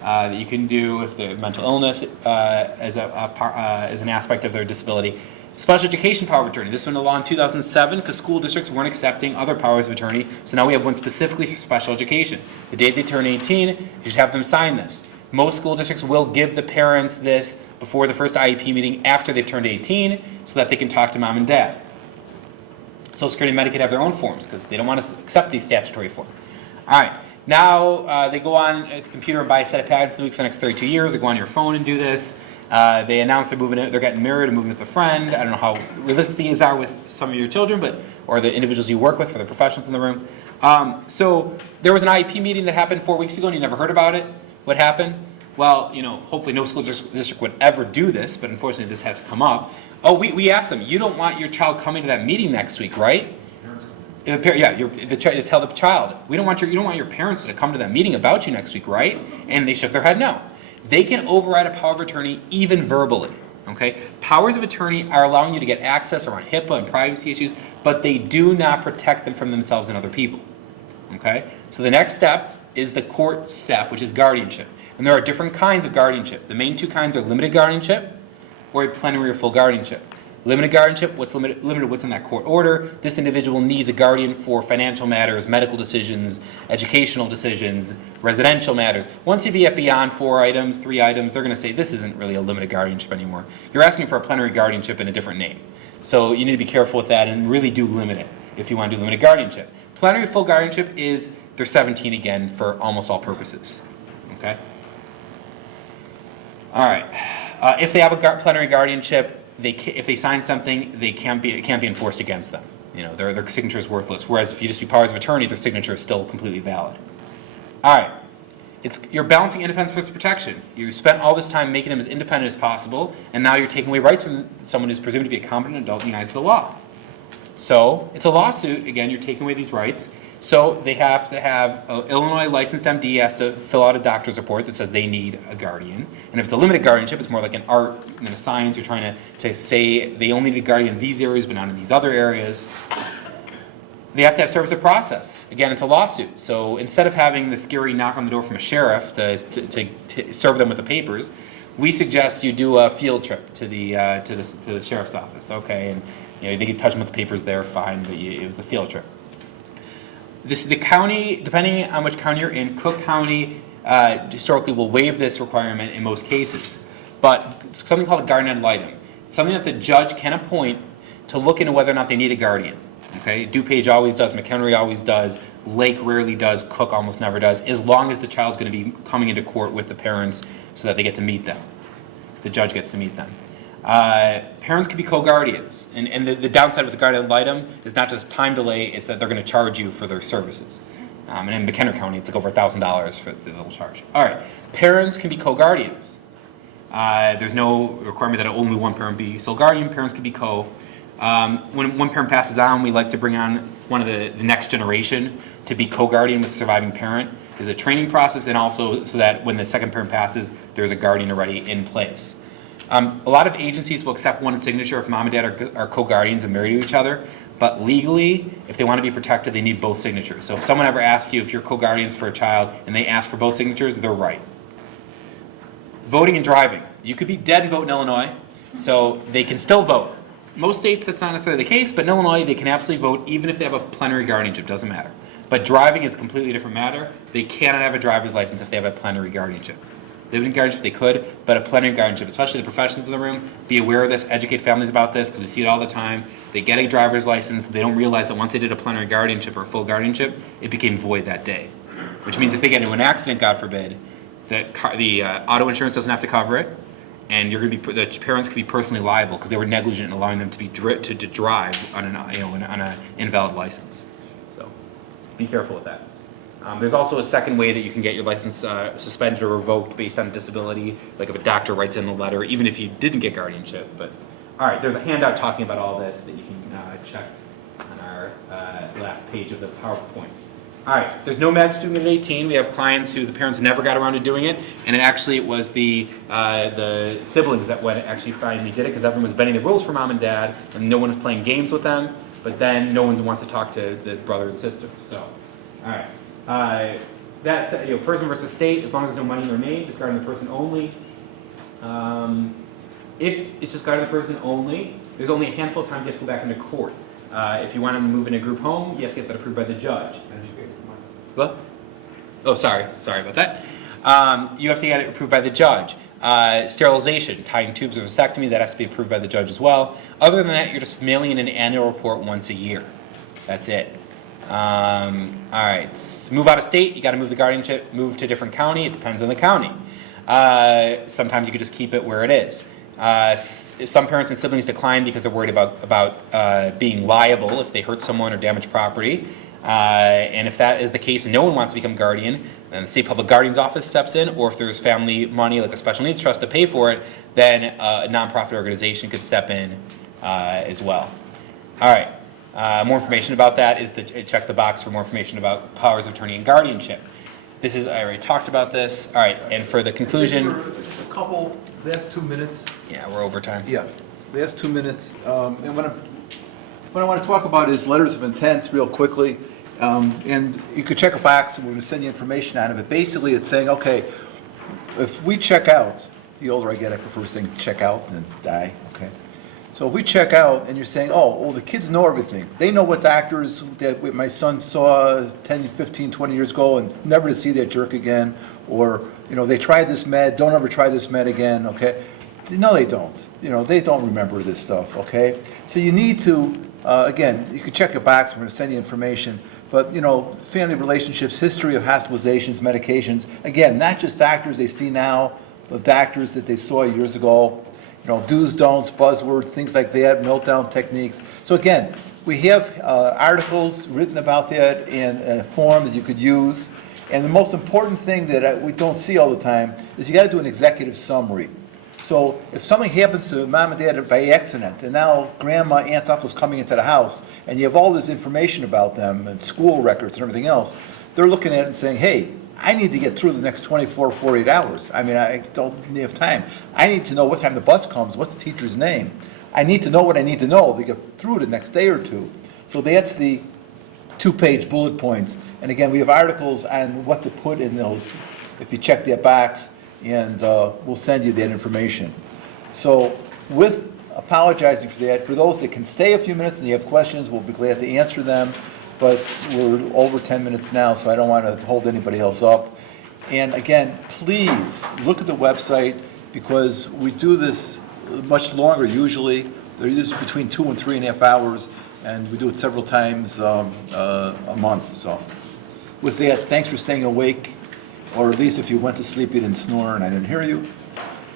that you can do if the mental illness as an aspect of their disability. Special education power of attorney. This went along in 2007 because school districts weren't accepting other powers of attorney, so now we have one specifically for special education. The day they turn 18, you should have them sign this. Most school districts will give the parents this before the first IEP meeting after they've turned 18 so that they can talk to mom and dad. Social Security and Medicaid have their own forms because they don't want to accept these statutory forms. All right, now they go on the computer and buy a set of patents a week for the next 32 years. They go on your phone and do this. They announce they're getting married and moving with a friend. I don't know how realistic these are with some of your children, or the individuals you work with, for the professionals in the room. So there was an IEP meeting that happened 4 weeks ago and you never heard about it. What happened? Well, hopefully no school district would ever do this, but unfortunately this has come up. Oh, we asked them, you don't want your child coming to that meeting next week, right? Tell the child, you don't want your parents to come to that meeting about you next week, right? And they shook their head no. They can override a power of attorney even verbally, okay? Powers of attorney are allowing you to get access around HIPAA and privacy issues, but they do not protect them from themselves and other people, okay? So the next step is the court step, which is guardianship. And there are different kinds of guardianship. The main two kinds are limited guardianship or a plenary or full guardianship. Limited guardianship, what's limited what's in that court order. This individual needs a guardian for financial matters, medical decisions, educational decisions, residential matters. Once you get beyond 3 items, they're going to say this isn't really a limited guardianship anymore. You're asking for a plenary guardianship in a different name. So you need to be careful with that and really do limit it if you want to do limited guardianship. Plenary full guardianship is they're 17 again for almost all purposes. Okay? All right. If they have a plenary guardianship, if they sign something, it can't be enforced against them. Their signature is worthless. Whereas if you just do powers of attorney, their signature is still completely valid. All right, you're balancing independence with protection. You spent all this time making them as independent as possible, and now you're taking away rights from someone who's presumed to be a competent adult in the eyes of the law. So it's a lawsuit. Again, you're taking away these rights. So they have to have, Illinois licensed MD has to fill out a doctor's report that says they need a guardian. And if it's a limited guardianship, it's more like an art than a science. You're trying to say they only need a guardian in these areas, but not in these other areas. They have to have service of process. Again, it's a lawsuit. So instead of having the scary knock on the door from a sheriff to serve them with the papers, we suggest you do a field trip to the sheriff's office. Okay, and they can touch them with the papers there, fine, but it was a field trip. The county, depending on which county you're in, Cook County historically will waive this requirement in most cases. But it's something called a guardian ad litem. It's something that the judge can appoint to look into whether or not they need a guardian. Okay, DuPage always does, McHenry always does, Lake rarely does, Cook almost never does, as long as the child's going to be coming into court with the parents so that they get to meet them. So the judge gets to meet them. Parents can be co-guardians, and the downside with the guardian ad litem is not just time delay, it's that they're going to charge you for their services. And in McHenry County, it's like over $1,000 for the little charge. All right, parents can be co-guardians. There's no requirement that only one parent be sole guardian. Parents can be co. When one parent passes on, we like to bring on one of the next generation to be co-guardian with the surviving parent. There's a training process, and also so that when the second parent passes, there's a guardian already in place. A lot of agencies will accept one signature if mom and dad are co-guardians and married to each other, but legally, if they want to be protected, they need both signatures. So if someone ever asks you if you're co-guardians for a child and they ask for both signatures, they're right. Voting and driving. You could be dead and vote in Illinois, so they can still vote. Most states, that's not necessarily the case, but in Illinois, they can absolutely vote even if they have a plenary guardianship, doesn't matter. But driving is a completely different matter. They cannot have a driver's license if they have a plenary guardianship. Living guardianship, they could, but a plenary guardianship, especially the professionals in the room, be aware of this, educate families about this, because we see it all the time. They get a driver's license, they don't realize that once they did a plenary guardianship or a full guardianship, it became void that day. Which means if they get into an accident, God forbid, the auto insurance doesn't have to cover it, and the parents could be personally liable because they were negligent in allowing them to drive on an invalid license. So be careful with that. There's also a second way that you can get your license suspended or revoked based on disability, like if a doctor writes in a letter, even if you didn't get guardianship. But all right, there's a handout talking about all this that you can check on our last page of the PowerPoint. All right, there's no magic doing it at 18. We have clients who the parents never got around to doing it, and it was the siblings that actually finally did it because everyone was bending the rules for mom and dad, and no one was playing games with them. But then no one wants to talk to the brother and sister. So, all right. That's person versus state. As long as there's no money in their name, just guarding the person only. If it's just guarding the person only, there's only a handful of times you have to go back into court. If you want to move in a group home, you have to get that approved by the judge. What? Oh, sorry about that. You have to get it approved by the judge. Sterilization, tying tubes or vasectomy, that has to be approved by the judge as well. Other than that, you're just mailing in an annual report once a year. That's it. All right, move out of state, you got to move the guardianship, move to a different county, it depends on the county. Sometimes you could just keep it where it is. Some parents and siblings decline because they're worried about being liable if they hurt someone or damage property. And if that is the case and no one wants to become guardian, then the state public guardian's office steps in, or if there's family money like a special needs trust to pay for it, then a nonprofit organization could step in as well. All right. More information about that is check the box for more information about powers of attorney and guardianship. I already talked about this. All right, and for the conclusion. Just a couple, last 2 minutes. Yeah, we're over time. Yeah, last 2 minutes. And what I want to talk about is letters of intent real quickly. And you could check a box and we're going to send you information out of it. Basically, it's saying, okay, if we check out, the older I get, I prefer saying check out than die, okay? So if we check out and you're saying, oh, well, the kids know everything. They know what doctors that my son saw 10, 15, 20 years ago and never to see that jerk again. Or, they tried this med, don't ever try this med again, okay? No, they don't. They don't remember this stuff, okay? So you need to, again, you could check a box, we're going to send you information. But, family relationships, history of hospitalizations, medications. Again, not just doctors they see now, but doctors that they saw years ago. Do's, don'ts, buzzwords, things like that, meltdown techniques. So again, we have articles written about that in a form that you could use. And the most important thing that we don't see all the time is you got to do an executive summary. So if something happens to mom and dad by accident, and now grandma, aunt, uncle's coming into the house, and you have all this information about them, and school records and everything else, they're looking at it and saying, hey, I need to get through the next 24, 48 hours. I mean, I don't have time. I need to know what time the bus comes, what's the teacher's name. I need to know what I need to know to get through the next day or two. So that's the 2-page bullet points. And again, we have articles on what to put in those, if you check that box, and we'll send you that information. So with apologizing for that, for those that can stay a few minutes and you have questions, we'll be glad to answer them. But we're over 10 minutes now, so I don't want to hold anybody else up. And again, please look at the website, because we do this much longer usually. They're usually between 2 and 3.5 hours, and we do it several times a month. So with that, thanks for staying awake, or at least if you went to sleep, you didn't snore and I didn't hear you.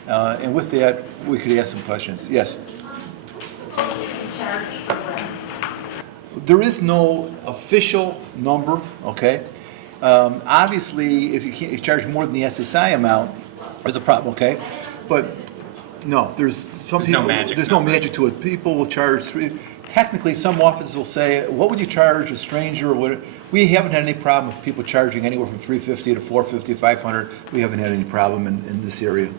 And with that, we could ask some questions. Yes? There is no official number, okay? Obviously, if you can't charge more than the SSI amount, there's a problem, okay? But no, there's no magic there's no number. magic to it. People will charge technically, some offices will say, what would you charge a stranger? We haven't had any problem with people charging anywhere from $350 to $450, $500. We haven't had any problem in this area.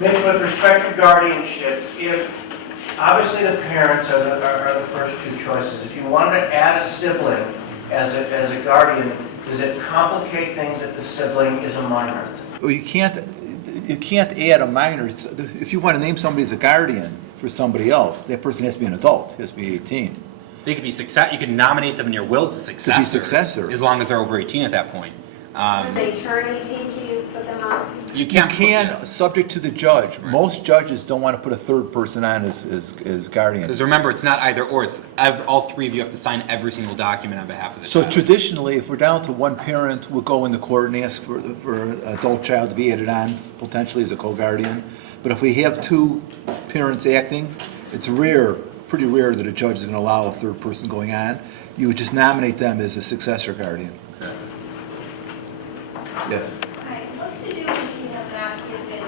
Mitch, with respect to guardianship, if, obviously the parents are the first two choices. If you wanted to add a sibling as a guardian, does it complicate things if the sibling is a minor? Well, you can't add a minor. If you want to name somebody as a guardian for somebody else, that person has to be an adult, has to be 18. They could be you can nominate them in your will as a successor. successor. As long as they're over 18 at that point. When they turn 18, can you put them on? You You can't. can, subject to the judge. Most judges don't want to put a third person on as guardian. Because remember, it's not either or. It's all three of you have to sign every single document on behalf of the So child. traditionally, if we're down to one parent, we'll go into court and ask for an adult child to be added on, potentially as a co-guardian. But if we have two parents acting, it's pretty rare that a judge is going to allow a third person going on. You would just nominate them as a successor guardian. Exactly. Yes. Hi, what's to do if you have not given a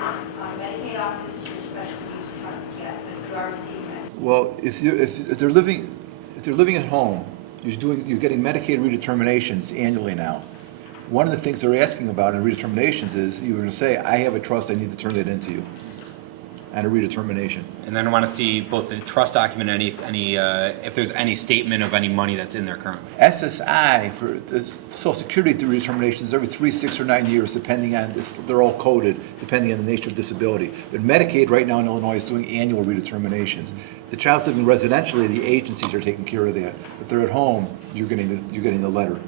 Medicaid office your special needs trust yet, but you are receiving that? Well, if they're living at home, you're getting Medicaid redeterminations annually now. One of the things they're asking about in redeterminations is you're going to say, I have a trust, I need to turn that into you, and a redetermination. And then I want to see both the trust document and any if there's any statement of any money that's in there currently. SSI for the Social Security redeterminations every 3, 6, or 9 years, depending on this. They're all coded depending on the nature of disability. But Medicaid right now in Illinois is doing annual redeterminations. If the child's living residentially, the agencies are taking care of that. If they're at home, you're getting the letter.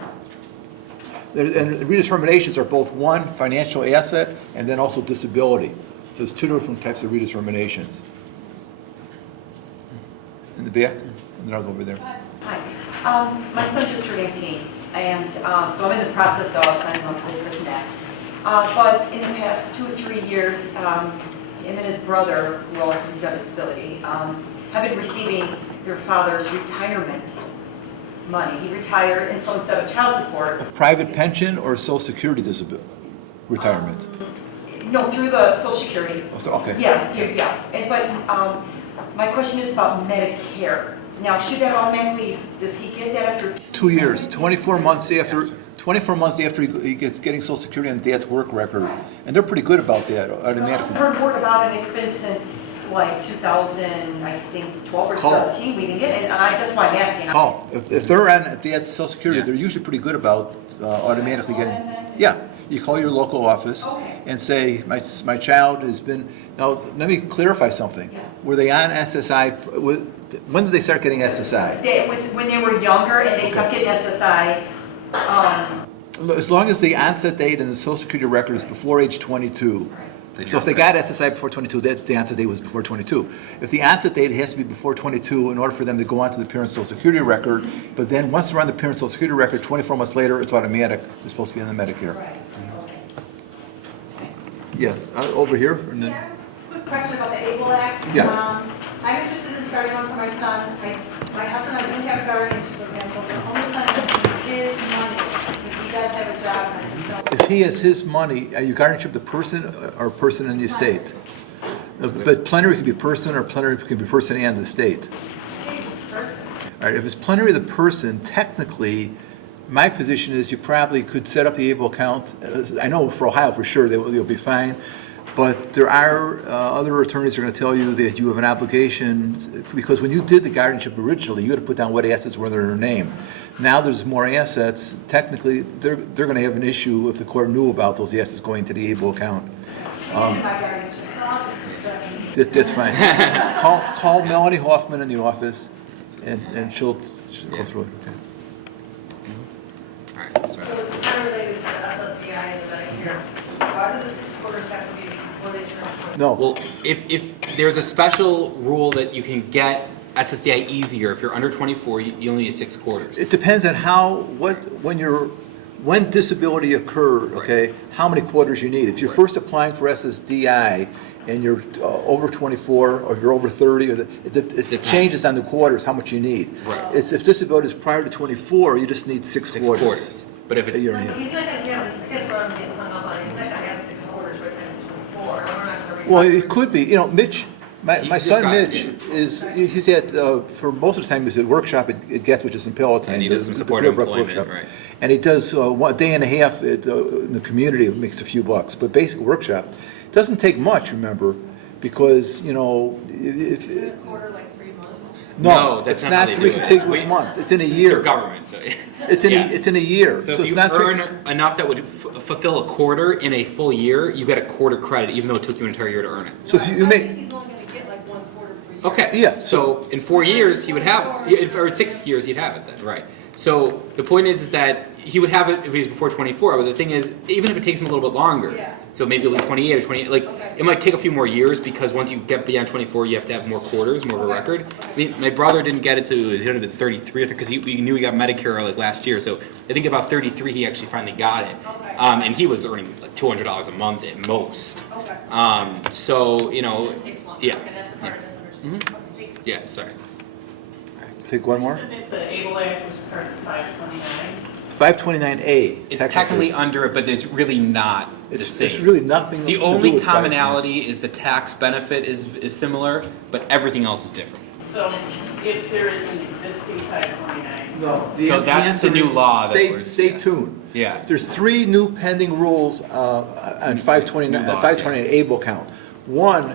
And redeterminations are both one, financial asset, and then also disability. So there's two different types of redeterminations. In the back, and then I'll go over there. Hi. My son just turned 18, and so I'm in the process of signing off this, and that. But in the past 2 or 3 years, him and his brother, who also has got a disability, have been receiving their father's retirement money. He retired, and so instead of child support... Private pension or Social Security disability retirement? No, through the Social Security. Oh, so- okay. Yeah. But my question is about Medicare. Now, should that automatically, does he get that after 2 years, 24 months after. 24 months after he gets getting Social Security on Dad's work record, and they're pretty good about that automatically. I've heard word about it, and it's been since like 2000, I think 12 or Call. 13, we didn't get it, and that's why I'm asking. Call. If they're on Dad's Social Security, Yeah. they're usually pretty good about automatically getting. Yeah, you call your local office Okay. and say, my child has been. Now, let me clarify something. Yeah. Were they on SSI? When did they start getting SSI? It was when they were younger, and they stopped getting SSI. As long as the onset date in the Social Security record is before age 22. So if they got SSI before 22, the onset date was before 22. If the onset date has to be before 22 in order for them to go onto the parent's Social Security record, but then once they're on the parent's Social Security record, 24 months later, it's automatic. They're supposed to be on the Medicare. Right, okay. Thanks. Yeah, over here, and then, Yeah, quick question about the ABLE Act. Yeah. I'm interested in starting one for my son. My husband and I didn't have a guardianship program, but we're only planning to use his money. Because he he does have a job, I just don't. If he has his money, are you guardianship the person or a person in the estate? But plenary could be person or plenary could be person and the estate. I think it's a person. All right, if it's plenary the person, technically, my position is you probably could set up the able account. I know for Ohio for sure you'll be fine, but there are other attorneys who are going to tell you that you have an obligation, because when you did the guardianship originally, you had to put down what assets were in their name. Now there's more assets. Technically, they're going to have an issue if the court knew about those assets going to the able account. I did my guardianship, so I'll just concern. That's fine. Call Melanie Hoffman in the office, and she'll go through it. Okay. All right, sorry. So it's kind of related to the SSDI and the Medicare. Why do the 6 quarters have to be before they turn? No. Well, if there's a special rule that you can get SSDI easier, if you're under 24, you only need 6 quarters. It depends on when disability occurred, okay, how many quarters you need. If you're first applying for SSDI and you're over 24 or you're over 30, it changes on the quarters how much you need. Right. It's if disability is prior to 24, you just need 6 6 quarters. quarters. But if it's A year and a But half. he's not going to have, this is what I'm getting hung up on, he's not going to have 6 quarters by the time he's 24, and we're not going to. Well, it could be. Mitch, my just son got- Mitch he's at, for most of the time, he's at workshop at Getz, which is in Palatine. And he does some the supportive Clearbrook employment, workshop. right. And he does a day and a half in the community, makes a few bucks. But basic workshop, it doesn't take much, remember, because, if, Is it a quarter like 3 months? no, that's it's not how not they 3 do it. contiguous Wait. months. It's in a It's year. your government, so. It's in Yeah. it's in a year. So if it's you not earn enough that would fulfill a quarter in a full year, you get a quarter credit, even though it took you an entire year to earn it. So if you So I make, think he's only going to get like 1 quarter per year. Okay. Yeah, So in 4 years, he would have, or 6 years, he'd have it then, right? So the point is that he would have it if he was before 24, but the thing is, even if it takes him a little bit longer, Yeah. so maybe it'll be 28 or 28, like, Okay. it might take a few more years because once you get beyond 24, you have to have more quarters, more of a Okay. record. I mean, my brother didn't get it to, he had it at 33, because we knew he got Medicare like last year, so I think about 33 he actually finally got it. Okay. And he was earning like $200 a month at most. Okay. So, It just takes longer. yeah. Okay, that's the part I misunderstood. Okay, thanks. Yeah, sorry. take one more. The Able Act was current 529. 529A. It's technically under it, but there's really not the It's same. really nothing. The to do only with 529. commonality is the tax benefit is similar, but everything else is different. So if there is an existing 529, No. So that's the new answer is law that Stay, we're- stay yeah. tuned. Yeah. There's 3 new pending rules on 529, New laws, 529 able count. One,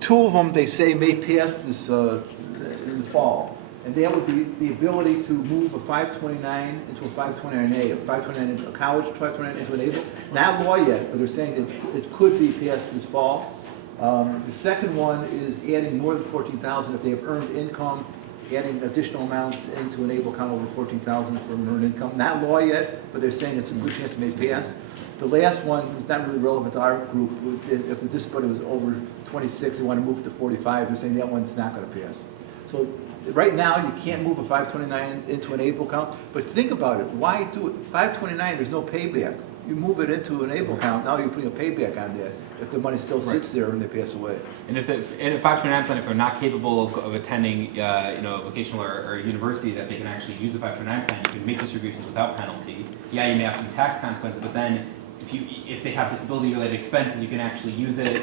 2 of them, they say may pass this in the fall. And that would be the ability to move a 529 into a 529A, a 529 into a college, 529 into an able. Not law yet, but they're saying that it could be passed this fall. The second one is adding more than 14,000 if they have earned income, adding additional amounts into an able count over 14,000 from earned income. Not law yet, but they're saying it's a good chance it may pass. The last one is not really relevant to our group. If the disability was over 26, they want to move it to 45, they're saying that one's not going to pass. So right now, you can't move a 529 into an able count, but think about it. Why do it? 529, there's no payback. You move it into an able count, now you're putting a payback on that if the money still sits there and they pass away. And if 529 plan, if they're not capable of attending, vocational or university, that they can actually use a 529 plan, you can make distributions without penalty. Yeah, you may have some tax consequences, but then if they have disability-related expenses, you can actually use it.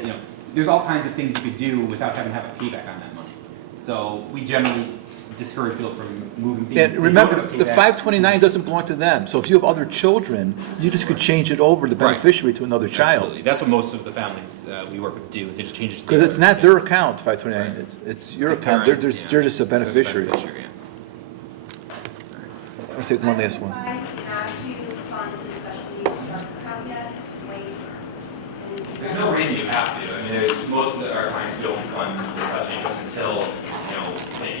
There's all kinds of things you could do without having to have a payback on that money. So we generally discourage people from moving things. And They remember, don't have the payback. 529 doesn't belong to them. So if you have other children, you just could change it over the Right. beneficiary to another child. Absolutely. That's what most of the families we work with do, is they just change it to the Because it's other not their kids. account, 529, it's your The account. parents, They're just a They're the beneficiary. yeah. I'll take one last one. I advise not to fund the special needs trust account yet, to wait. There's no reason you have to. I mean, most of our clients don't fund the special interest until,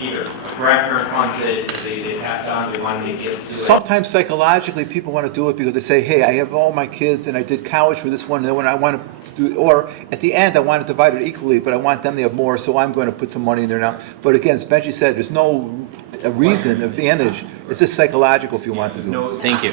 either a grandparent funds it, they pass it on, they want to make gifts to it. Sometimes psychologically, people want to do it because they say, hey, I have all my kids and I did college for this one, and then when I want to do, or at the end, I want to divide it equally, but I want them to have more, so I'm going to put some money in there now. But again, as Benji said, there's no reason, advantage. It's just psychological if you want to do it. Thank you.